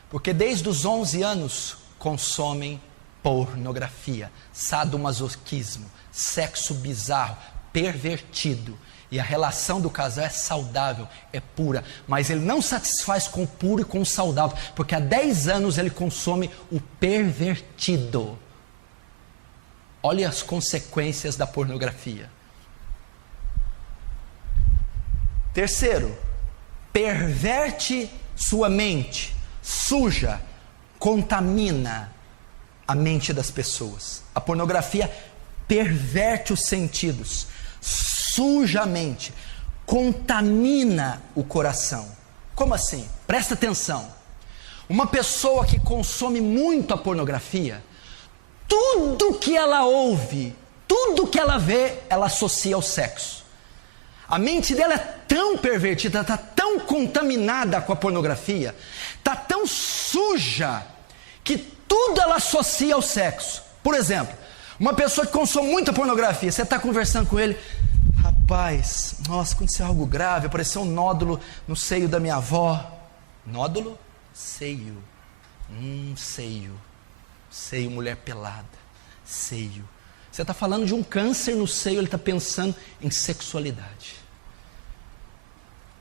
Porque desde os 11 anos consomem pornografia, sadomasoquismo, sexo bizarro, pervertido. E a relação do casal é saudável, é pura, mas ele não satisfaz com o puro e com o saudável, porque há 10 anos ele consome o pervertido. Olha as consequências da pornografia. Terceiro, perverte sua mente, suja, contamina a mente das pessoas. A pornografia perverte os sentidos, suja a mente, contamina o coração. Como assim? Presta atenção. Uma pessoa que consome muito a pornografia, tudo que ela ouve, tudo que ela vê, ela associa ao sexo. A mente dela é tão pervertida, está tão contaminada com a pornografia, está tão suja, que tudo ela associa ao sexo. Por exemplo, uma pessoa que consome muita pornografia, você está conversando com ele, rapaz, nossa, aconteceu algo grave, apareceu um nódulo no seio da minha avó. Nódulo? Seio. Seio. Seio, mulher pelada. Seio. Você está falando de um câncer no seio, ele está pensando em sexualidade.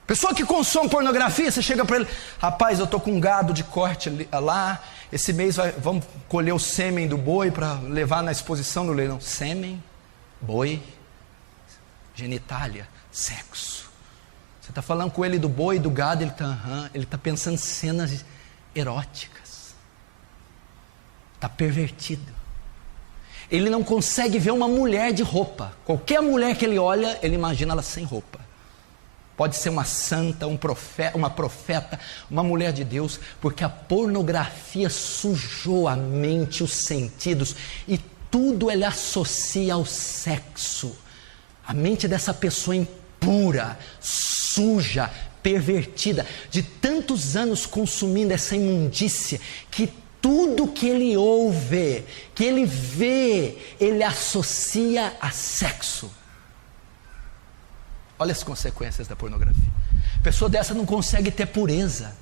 Pessoa que consome pornografia, você chega para ele, rapaz, eu estou com um gado de corte lá, esse mês vamos colher o sêmen do boi para levar na exposição no leilão. Sêmen, boi, genitália, sexo. Você está falando com ele do boi, do gado, ele está pensando em cenas eróticas. Está pervertido. Ele não consegue ver uma mulher de roupa. Qualquer mulher que ele olha, ele imagina ela sem roupa. Pode ser uma santa, uma profeta, uma mulher de Deus, porque a pornografia sujou a mente, os sentidos, e tudo ele associa ao sexo. A mente dessa pessoa impura, suja, pervertida, de tantos anos consumindo essa imundícia, que tudo que ele ouve, que ele vê, ele associa a sexo. Olha as consequências da pornografia. A pessoa dessa não consegue ter pureza,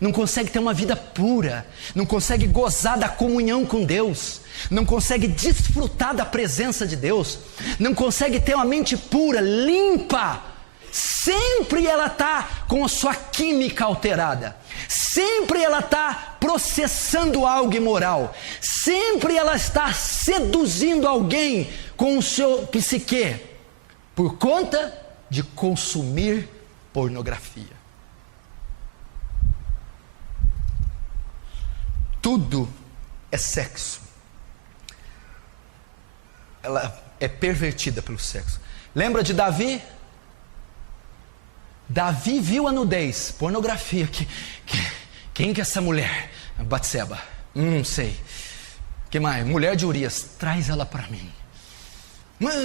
não consegue ter uma vida pura, não consegue gozar da comunhão com Deus, não consegue desfrutar da presença de Deus, não consegue ter uma mente pura, limpa. Sempre ela está com a sua química alterada, sempre ela está processando algo imoral, sempre ela está seduzindo alguém com o seu psique, por conta de consumir pornografia. Tudo é sexo. Ela é pervertida pelo sexo. Lembra de Davi? Davi viu a nudez, pornografia. Quem que é essa mulher? Batseba. Sei. Que mais? Mulher de Urias. Traz ela para mim.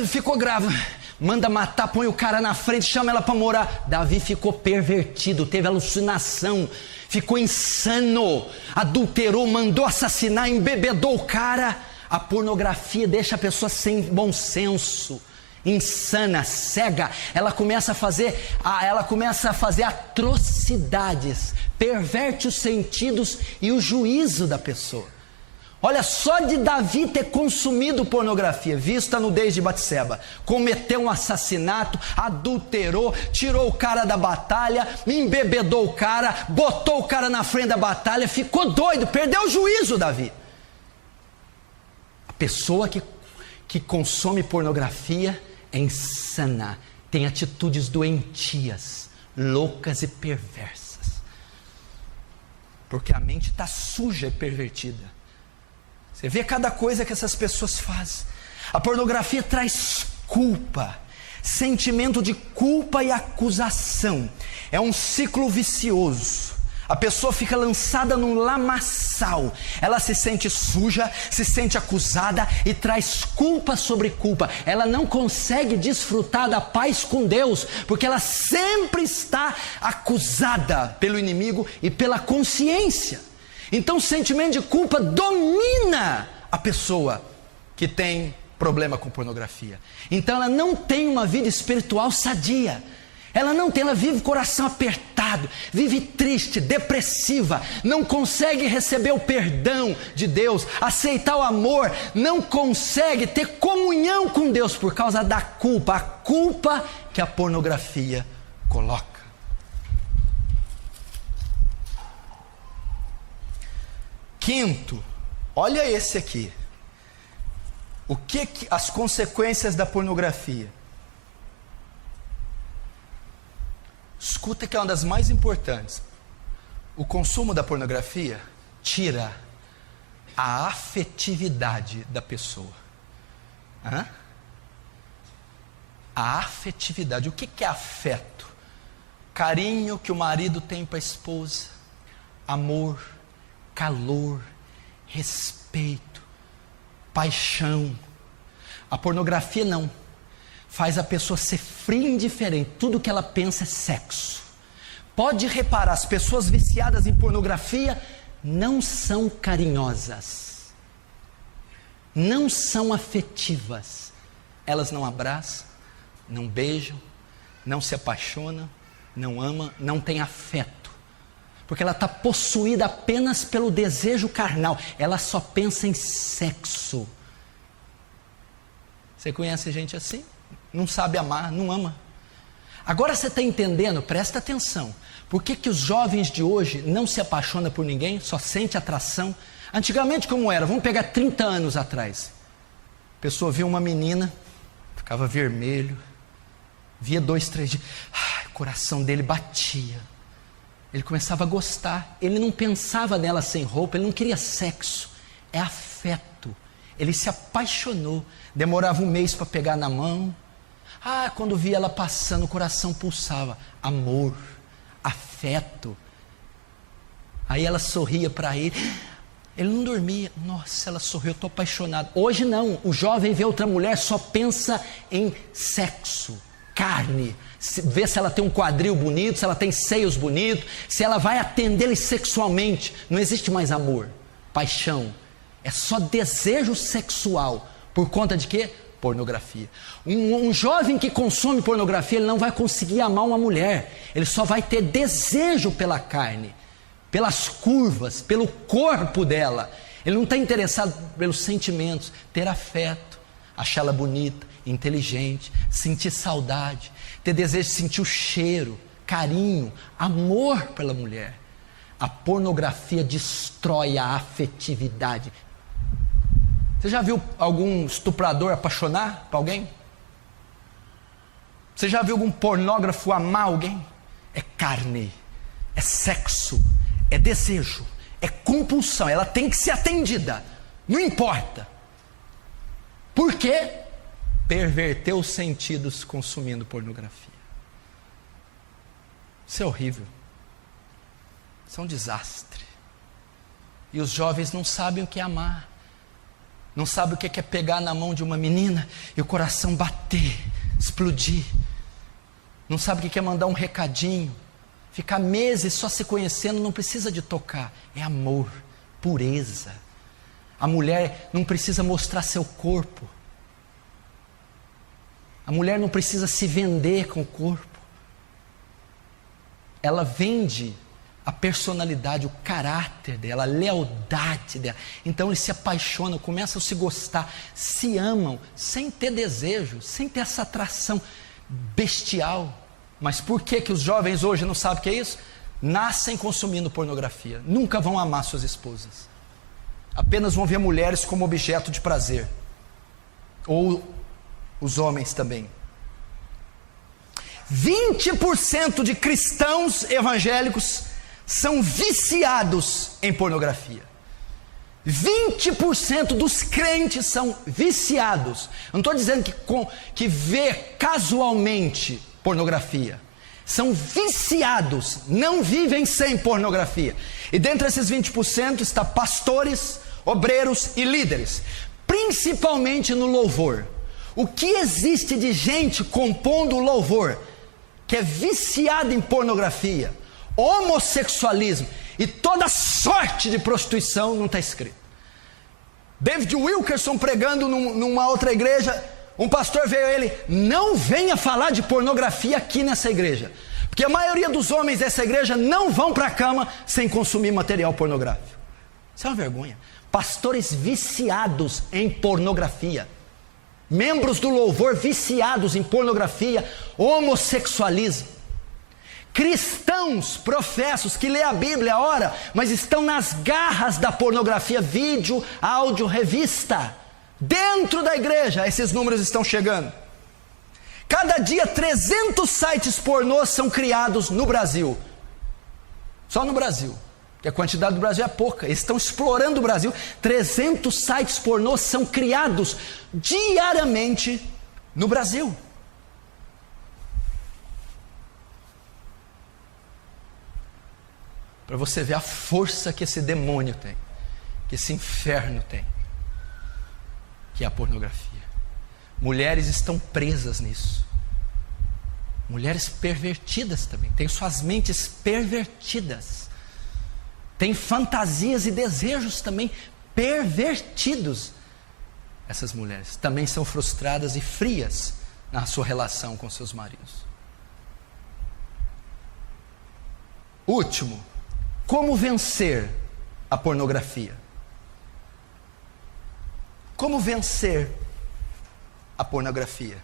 Ficou grávida. Manda matar, põe o cara na frente, chama ela para morar. Davi ficou pervertido, teve alucinação, ficou insano, adulterou, mandou assassinar, embebedou o cara. A pornografia deixa a pessoa sem bom senso, insana, cega. Ela começa a fazer atrocidades, perverte os sentidos e o juízo da pessoa. Olha, só de Davi ter consumido pornografia, visto a nudez de Batseba, cometeu um assassinato, adulterou, tirou o cara da batalha, embebedou o cara, botou o cara na frente da batalha, ficou doido, perdeu o juízo, Davi. A pessoa que consome pornografia é insana, tem atitudes doentias, loucas e perversas, porque a mente está suja e pervertida. Você vê cada coisa que essas pessoas fazem. A pornografia traz culpa, sentimento de culpa e acusação. É um ciclo vicioso. A pessoa fica lançada num lamaçal. Ela se sente suja, se sente acusada e traz culpa sobre culpa. Ela não consegue desfrutar da paz com Deus, porque ela sempre está acusada pelo inimigo e pela consciência. Então o sentimento de culpa domina a pessoa que tem problema com pornografia. Então ela não tem uma vida espiritual sadia. Ela vive o coração apertado, vive triste, depressiva, não consegue receber o perdão de Deus, aceitar o amor, não consegue ter comunhão com Deus por causa da culpa, a culpa que a pornografia coloca. Quinto, olha esse aqui. O que as consequências da pornografia? Escuta que é uma das mais importantes. O consumo da pornografia tira a afetividade da pessoa. A afetividade. O que é afeto? Carinho que o marido tem para a esposa, amor, calor, respeito, paixão. A pornografia não. Faz a pessoa ser fria e indiferente. Tudo que ela pensa é sexo. Pode reparar, as pessoas viciadas em pornografia não são carinhosas, não são afetivas. Elas não abraçam, não beijam, não se apaixonam, não amam, não têm afeto. Porque ela está possuída apenas pelo desejo carnal. Ela só pensa em sexo. Você conhece gente assim? Não sabe amar, não ama. Agora você está entendendo, presta atenção. Por que os jovens de hoje não se apaixonam por ninguém, só sente atração? Antigamente como era? Vamos pegar 30 anos atrás. A pessoa via uma menina, ficava vermelho, via 2, 3 dias, o coração dele batia. Ele começava a gostar. Ele não pensava nela sem roupa, ele não queria sexo. É afeto. Ele se apaixonou. Demorava 1 mês para pegar na mão. Quando via ela passando, o coração pulsava. Amor, afeto. Aí ela sorria para ele. Ele não dormia. Nossa, ela sorriu, eu estou apaixonado. Hoje não, o jovem vê outra mulher, só pensa em sexo, carne. Vê se ela tem um quadril bonito, se ela tem seios bonitos, se ela vai atendê-lo sexualmente. Não existe mais amor, paixão. É só desejo sexual. Por conta de quê? Pornografia. Um jovem que consome pornografia, ele não vai conseguir amar uma mulher. Ele só vai ter desejo pela carne, pelas curvas, pelo corpo dela. Ele não está interessado pelos sentimentos, ter afeto, achá-la bonita, inteligente, sentir saudade, ter desejo de sentir o cheiro, carinho, amor pela mulher. A pornografia destrói a afetividade. Você já viu algum estuprador apaixonar por alguém? Você já viu algum pornógrafo amar alguém? É carne, é sexo, é desejo, é compulsão. Ela tem que ser atendida, não importa. Por quê? Perverteu os sentidos consumindo pornografia. Isso é horrível. Isso é um desastre. E os jovens não sabem o que é amar. Não sabe o que é pegar na mão de uma menina e o coração bater, explodir. Não sabe o que é mandar um recadinho. Ficar meses só se conhecendo, não precisa de tocar. É amor, pureza. A mulher não precisa mostrar seu corpo. A mulher não precisa se vender com o corpo. Ela vende a personalidade, o caráter dela, a lealdade dela. Então eles se apaixonam, começam a se gostar, se amam, sem ter desejo, sem ter essa atração bestial. Mas por que os jovens hoje não sabem o que é isso? Nascem consumindo pornografia, nunca vão amar suas esposas. Apenas vão ver mulheres como objeto de prazer. Ou os homens também. 20% de cristãos evangélicos são viciados em pornografia. 20% dos crentes são viciados. Eu não estou dizendo que vê casualmente pornografia. são viciados, não vivem sem pornografia. E dentre esses 20% está pastores, obreiros e líderes, principalmente no louvor. O que existe de gente compondo louvor que é viciada em pornografia, homossexualismo e toda sorte de prostituição, não está escrito. David Wilkerson pregando numa outra igreja, um pastor veio a ele: não venha falar de pornografia aqui nessa igreja, porque a maioria dos homens dessa igreja não vão para a cama sem consumir material pornográfico. Isso é uma vergonha. Pastores viciados em pornografia, membros do louvor viciados em pornografia, homossexualismo, cristãos professos que lê a Bíblia, ora, mas estão nas garras da pornografia, vídeo, áudio, revista. Dentro da igreja, esses números estão chegando. Cada dia 300 sites pornôs são criados no Brasil. Só no Brasil, porque a quantidade do Brasil é pouca. Eles estão explorando o Brasil. 300 sites pornôs são criados diariamente no Brasil. Para você ver a força que esse demônio tem, que esse inferno tem, que é a pornografia. Mulheres estão presas nisso. Mulheres pervertidas também, têm suas mentes pervertidas, têm fantasias e desejos também pervertidos. Essas mulheres também são frustradas e frias na sua relação com seus maridos. Último, como vencer a pornografia? Como vencer a pornografia?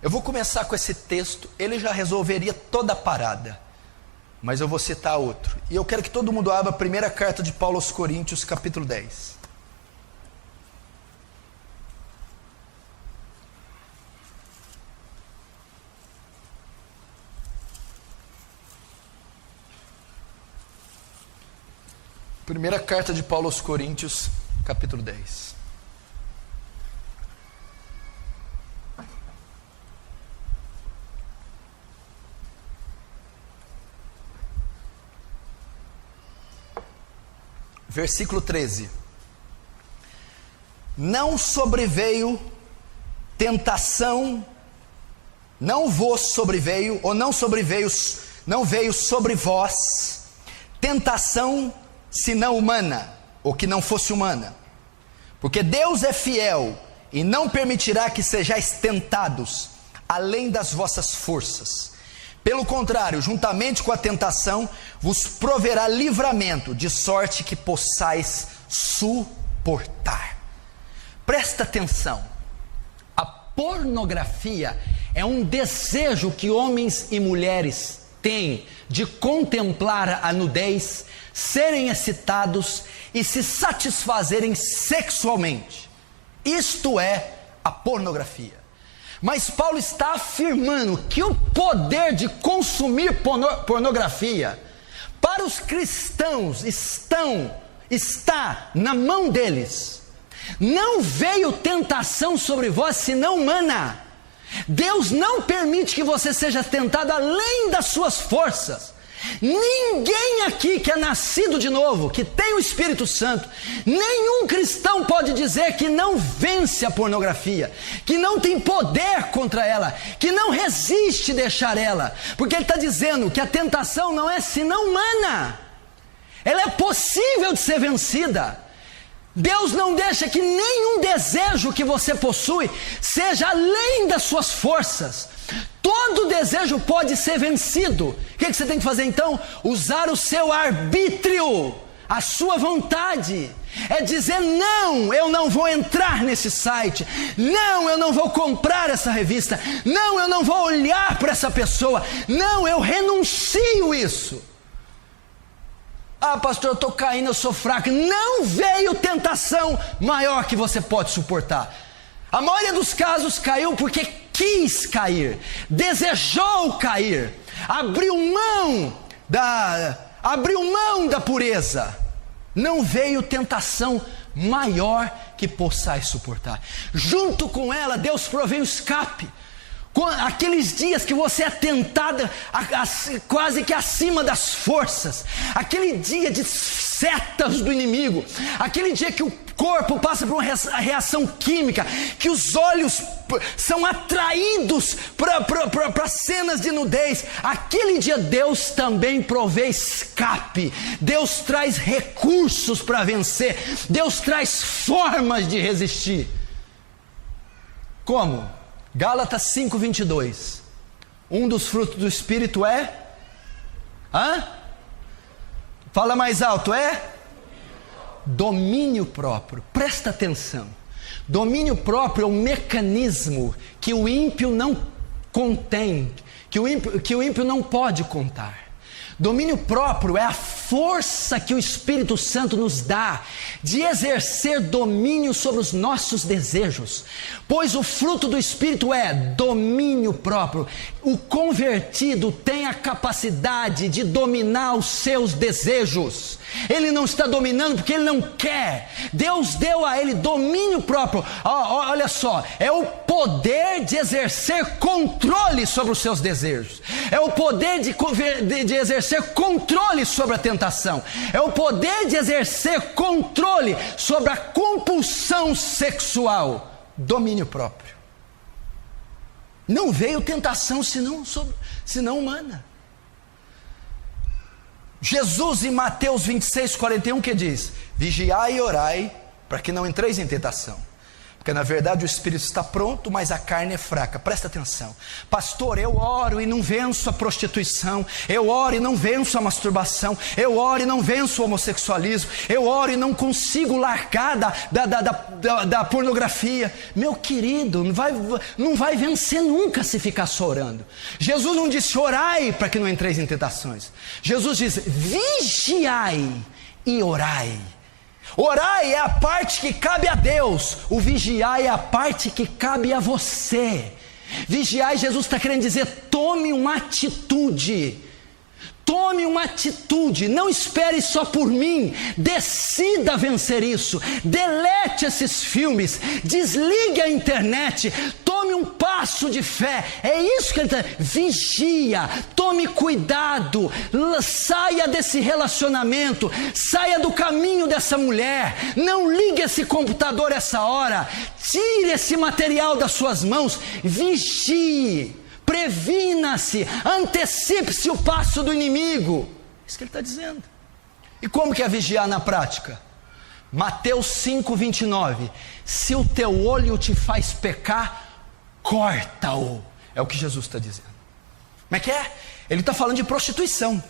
Eu vou começar com esse texto, ele já resolveria toda a parada, mas eu vou citar outro. E eu quero que todo mundo abra a primeira carta de Paulo aos Coríntios, capítulo 10. Primeira carta de Paulo aos Coríntios, capítulo 10. Versículo 13. Não sobreveio tentação, não vos sobreveio, ou não veio sobre vós tentação senão humana, ou que não fosse humana. Porque Deus é fiel e não permitirá que sejais tentados além das vossas forças. Pelo contrário, juntamente com a tentação, vos proverá livramento, de sorte que possais suportar. Presta atenção. A pornografia é um desejo que homens e mulheres têm de contemplar a nudez, serem excitados e se satisfazerem sexualmente. Isto é a pornografia. Mas Paulo está afirmando que o poder de consumir pornografia para os cristãos está na mão deles. Não veio tentação sobre vós senão humana. Deus não permite que você seja tentado além das suas forças. Ninguém aqui que é nascido de novo, que tem o Espírito Santo, nenhum cristão pode dizer que não vence a pornografia, que não tem poder contra ela, que não resiste deixar ela, porque ele está dizendo que a tentação não é senão humana, ela é possível de ser vencida. Deus não deixa que nenhum desejo que você possui seja além das suas forças. Todo desejo pode ser vencido. O que você tem que fazer então? Usar o seu arbítrio, a sua vontade. É dizer: não, eu não vou entrar nesse site. Não, eu não vou comprar essa revista. Não, eu não vou olhar para essa pessoa. Não, eu renuncio isso. Ah, pastor, eu estou caindo, eu sou fraco. Não veio tentação maior que você pode suportar. A maioria dos casos caiu porque quis cair, desejou cair, abriu mão da pureza. Não veio tentação maior que possais suportar. Junto com ela, Deus provém o escape. Aqueles dias que você é tentada quase que acima das forças, aquele dia de setas do inimigo, aquele dia que o corpo passa por uma reação química, que os olhos são atraídos para cenas de nudez, aquele dia Deus também provê escape, Deus traz recursos para vencer, Deus traz formas de resistir. Como? Gálatas 5:22. Um dos frutos do Espírito é? Fala mais alto, é? Domínio próprio. Presta atenção. Domínio próprio é um mecanismo que o ímpio não contém, que o ímpio não pode contar. Domínio próprio é a força que o Espírito Santo nos dá de exercer domínio sobre os nossos desejos, pois o fruto do Espírito é domínio próprio. O convertido tem a capacidade de dominar os seus desejos. Ele não está dominando porque ele não quer. Deus deu a ele domínio próprio. Olha só, é o poder de exercer controle sobre os seus desejos. É o poder de exercer controle sobre a tentação. É o poder de exercer controle sobre a compulsão sexual. Domínio próprio. Não veio tentação senão humana. Jesus em Mateus 26:41 que diz: vigiai e orai para que não entreis em tentação, porque na verdade o espírito está pronto, mas a carne é fraca. Presta atenção. Pastor, eu oro e não venço a prostituição, eu oro e não venço a masturbação, eu oro e não venço o homossexualismo, eu oro e não consigo largar da pornografia. Meu querido, não vai vencer nunca se ficar só orando. Jesus não disse orai para que não entreis em tentações. Jesus diz vigiai e orai. Orai é a parte que cabe a Deus, o vigiar é a parte que cabe a você. Vigiar, Jesus está querendo dizer, tome uma atitude. Tome uma atitude, não espere só por mim, decida vencer isso, delete esses filmes, desligue a internet, tome um passo de fé, é isso que ele está, vigia, tome cuidado, saia desse relacionamento, saia do caminho dessa mulher, não ligue esse computador essa hora, tire esse material das suas mãos, vigie. Previna-se, antecipe-se o passo do inimigo. Isso que ele está dizendo. E como que é vigiar na prática? Mateus 5:29. Se o teu olho te faz pecar, corta-o. É o que Jesus está dizendo. Como é que é? Ele está falando de prostituição.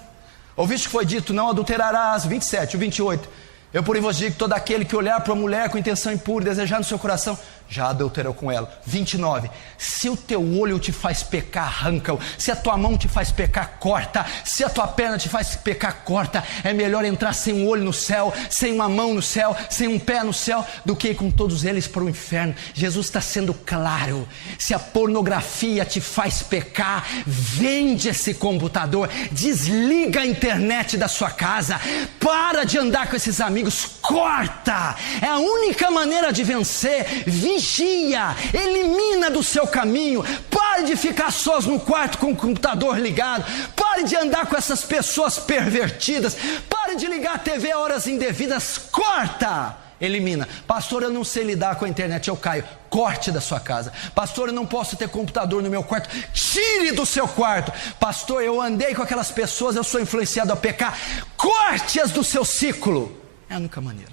Ouviste que foi dito, não adulterarás, 27, 28. Eu porém vos digo que todo aquele que olhar para uma mulher com intenção impura e desejar no seu coração, já adulterou com ela. 29. Se o teu olho te faz pecar, arranca-o. Se a tua mão te faz pecar, corta. Se a tua perna te faz pecar, corta. É melhor entrar sem um olho no céu, sem uma mão no céu, sem um pé no céu, do que ir com todos eles para o inferno. Jesus está sendo claro. Se a pornografia te faz pecar, vende esse computador, desliga a internet da sua casa, para de andar com esses amigos, corta. É a única maneira de vencer. Vigia, elimina do seu caminho, pare de ficar sós no quarto com o computador ligado, pare de andar com essas pessoas pervertidas, pare de ligar a TV a horas indevidas, corta, elimina. Pastor, eu não sei lidar com a internet, eu caio. Corte da sua casa. Pastor, eu não posso ter computador no meu quarto, tire do seu quarto. Pastor, eu andei com aquelas pessoas, eu sou influenciado a pecar, corte-as do seu ciclo. É a única maneira.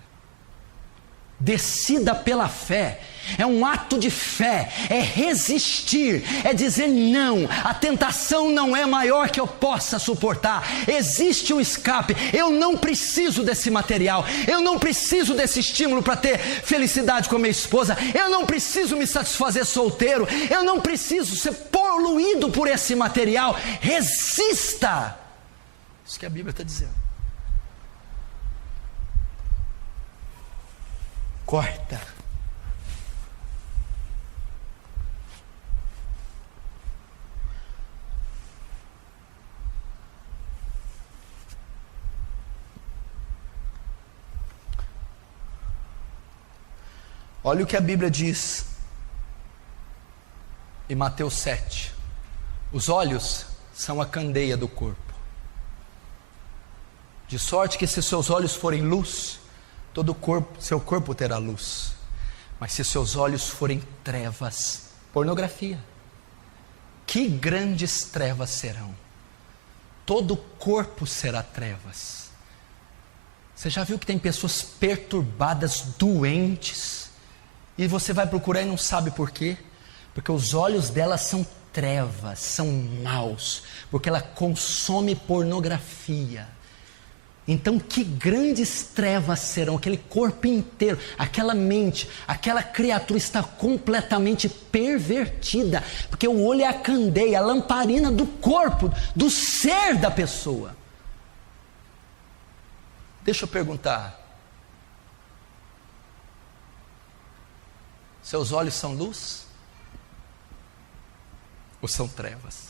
Decida pela fé, é um ato de fé, é resistir, é dizer não, a tentação não é maior que eu possa suportar, existe um escape, eu não preciso desse material, eu não preciso desse estímulo para ter felicidade com a minha esposa, eu não preciso me satisfazer solteiro, eu não preciso ser poluído por esse material, resista, isso que a Bíblia está dizendo. Corta. Olha o que a Bíblia diz e Mateus 7. Os olhos são a candeia do corpo. De sorte que se seus olhos forem luz, todo o corpo, seu corpo terá luz. Mas se seus olhos forem trevas, pornografia, que grandes trevas serão. Todo o corpo será trevas. Você já viu que tem pessoas perturbadas, doentes, e você vai procurar e não sabe por quê? Porque os olhos delas são trevas, são maus, porque ela consome pornografia. Então que grandes trevas serão, aquele corpo inteiro, aquela mente, aquela criatura está completamente pervertida, porque o olho é a candeia, a lamparina do corpo, do ser da pessoa. Deixa eu perguntar, seus olhos são luz? Ou são trevas?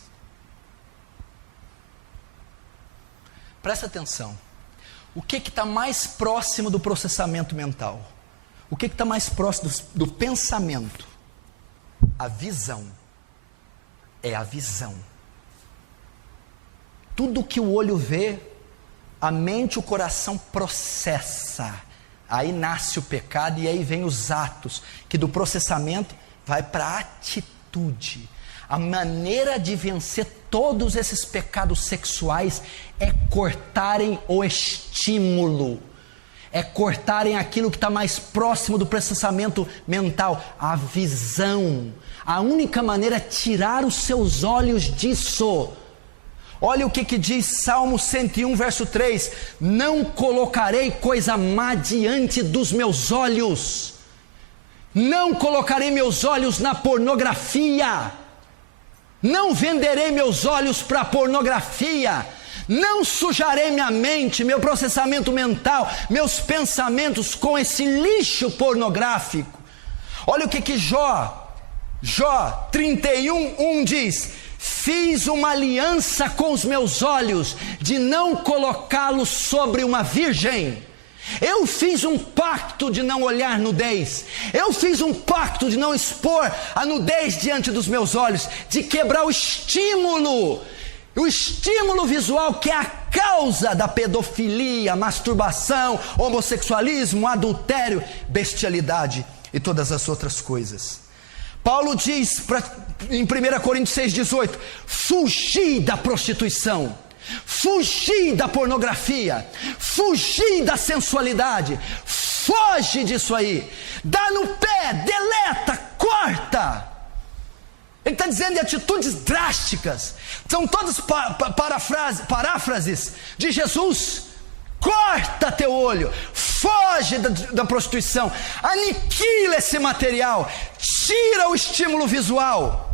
Presta atenção. O que está mais próximo do processamento mental? O que está mais próximo do pensamento? A visão. É a visão. Tudo que o olho vê, a mente e o coração processa. Aí nasce o pecado e aí vem os atos, que do processamento vai para a atitude. A maneira de vencer todos esses pecados sexuais é cortarem o estímulo, é cortarem aquilo que está mais próximo do processamento mental, a visão. A única maneira é tirar os seus olhos disso. Olha o que diz Salmo 101, verso 3: não colocarei coisa má diante dos meus olhos, não colocarei meus olhos na pornografia, não venderei meus olhos para pornografia, não sujarei minha mente, meu processamento mental, meus pensamentos com esse lixo pornográfico. Olha o que Jó 31:1 diz: fiz uma aliança com os meus olhos, de não colocá-los sobre uma virgem. Eu fiz um pacto de não olhar nudez, eu fiz um pacto de não expor a nudez diante dos meus olhos, de quebrar o estímulo visual, que é a causa da pedofilia, masturbação, homossexualismo, adultério, bestialidade e todas as outras coisas. Paulo diz em 1 Coríntios 6,18: fugi da prostituição, fugir da pornografia, fugir da sensualidade, foge disso aí, dá no pé, deleta, corta. Ele está dizendo de atitudes drásticas, são todas paráfrases de Jesus. Corta teu olho, foge da prostituição, aniquila esse material, tira o estímulo visual.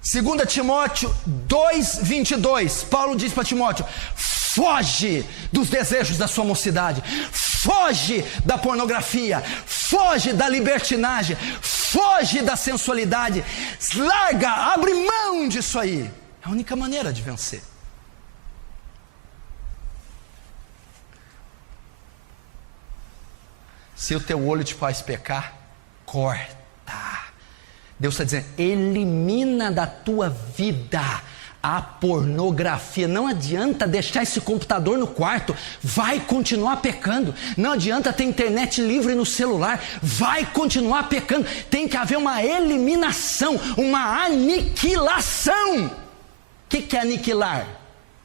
2 Timóteo 2:22, Paulo diz para Timóteo: foge dos desejos da sua mocidade, foge da pornografia, foge da libertinagem, foge da sensualidade, larga, abre mão disso aí. É a única maneira de vencer. Se o teu olho te faz pecar, corta. Deus está dizendo: elimina da tua vida a pornografia. Não adianta deixar esse computador no quarto, vai continuar pecando. Não adianta ter internet livre no celular, vai continuar pecando. Tem que haver uma eliminação, uma aniquilação. O que é aniquilar?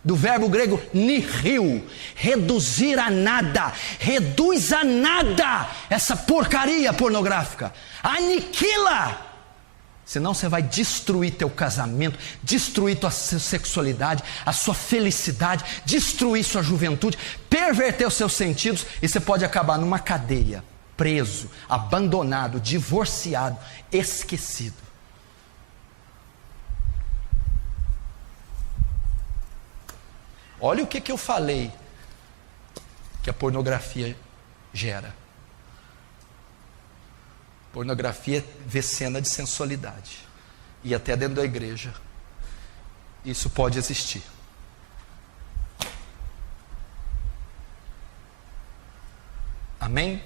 Do verbo grego nihil, reduzir a nada. Reduz a nada essa porcaria pornográfica, aniquila. Senão você vai destruir teu casamento, destruir tua sexualidade, a sua felicidade, destruir sua juventude, perverter os seus sentidos, e você pode acabar numa cadeia, preso, abandonado, divorciado, esquecido. Olha o que eu falei que a pornografia gera. Pornografia vê cena de sensualidade, e até dentro da igreja isso pode existir. Amém?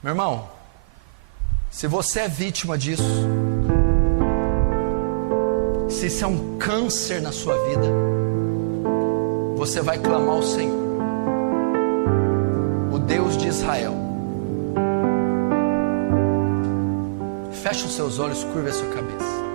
Meu irmão, se você é vítima disso, se isso é um câncer na sua vida, você vai clamar ao Senhor, o Deus de Israel. Feche os seus olhos, curva a sua cabeça.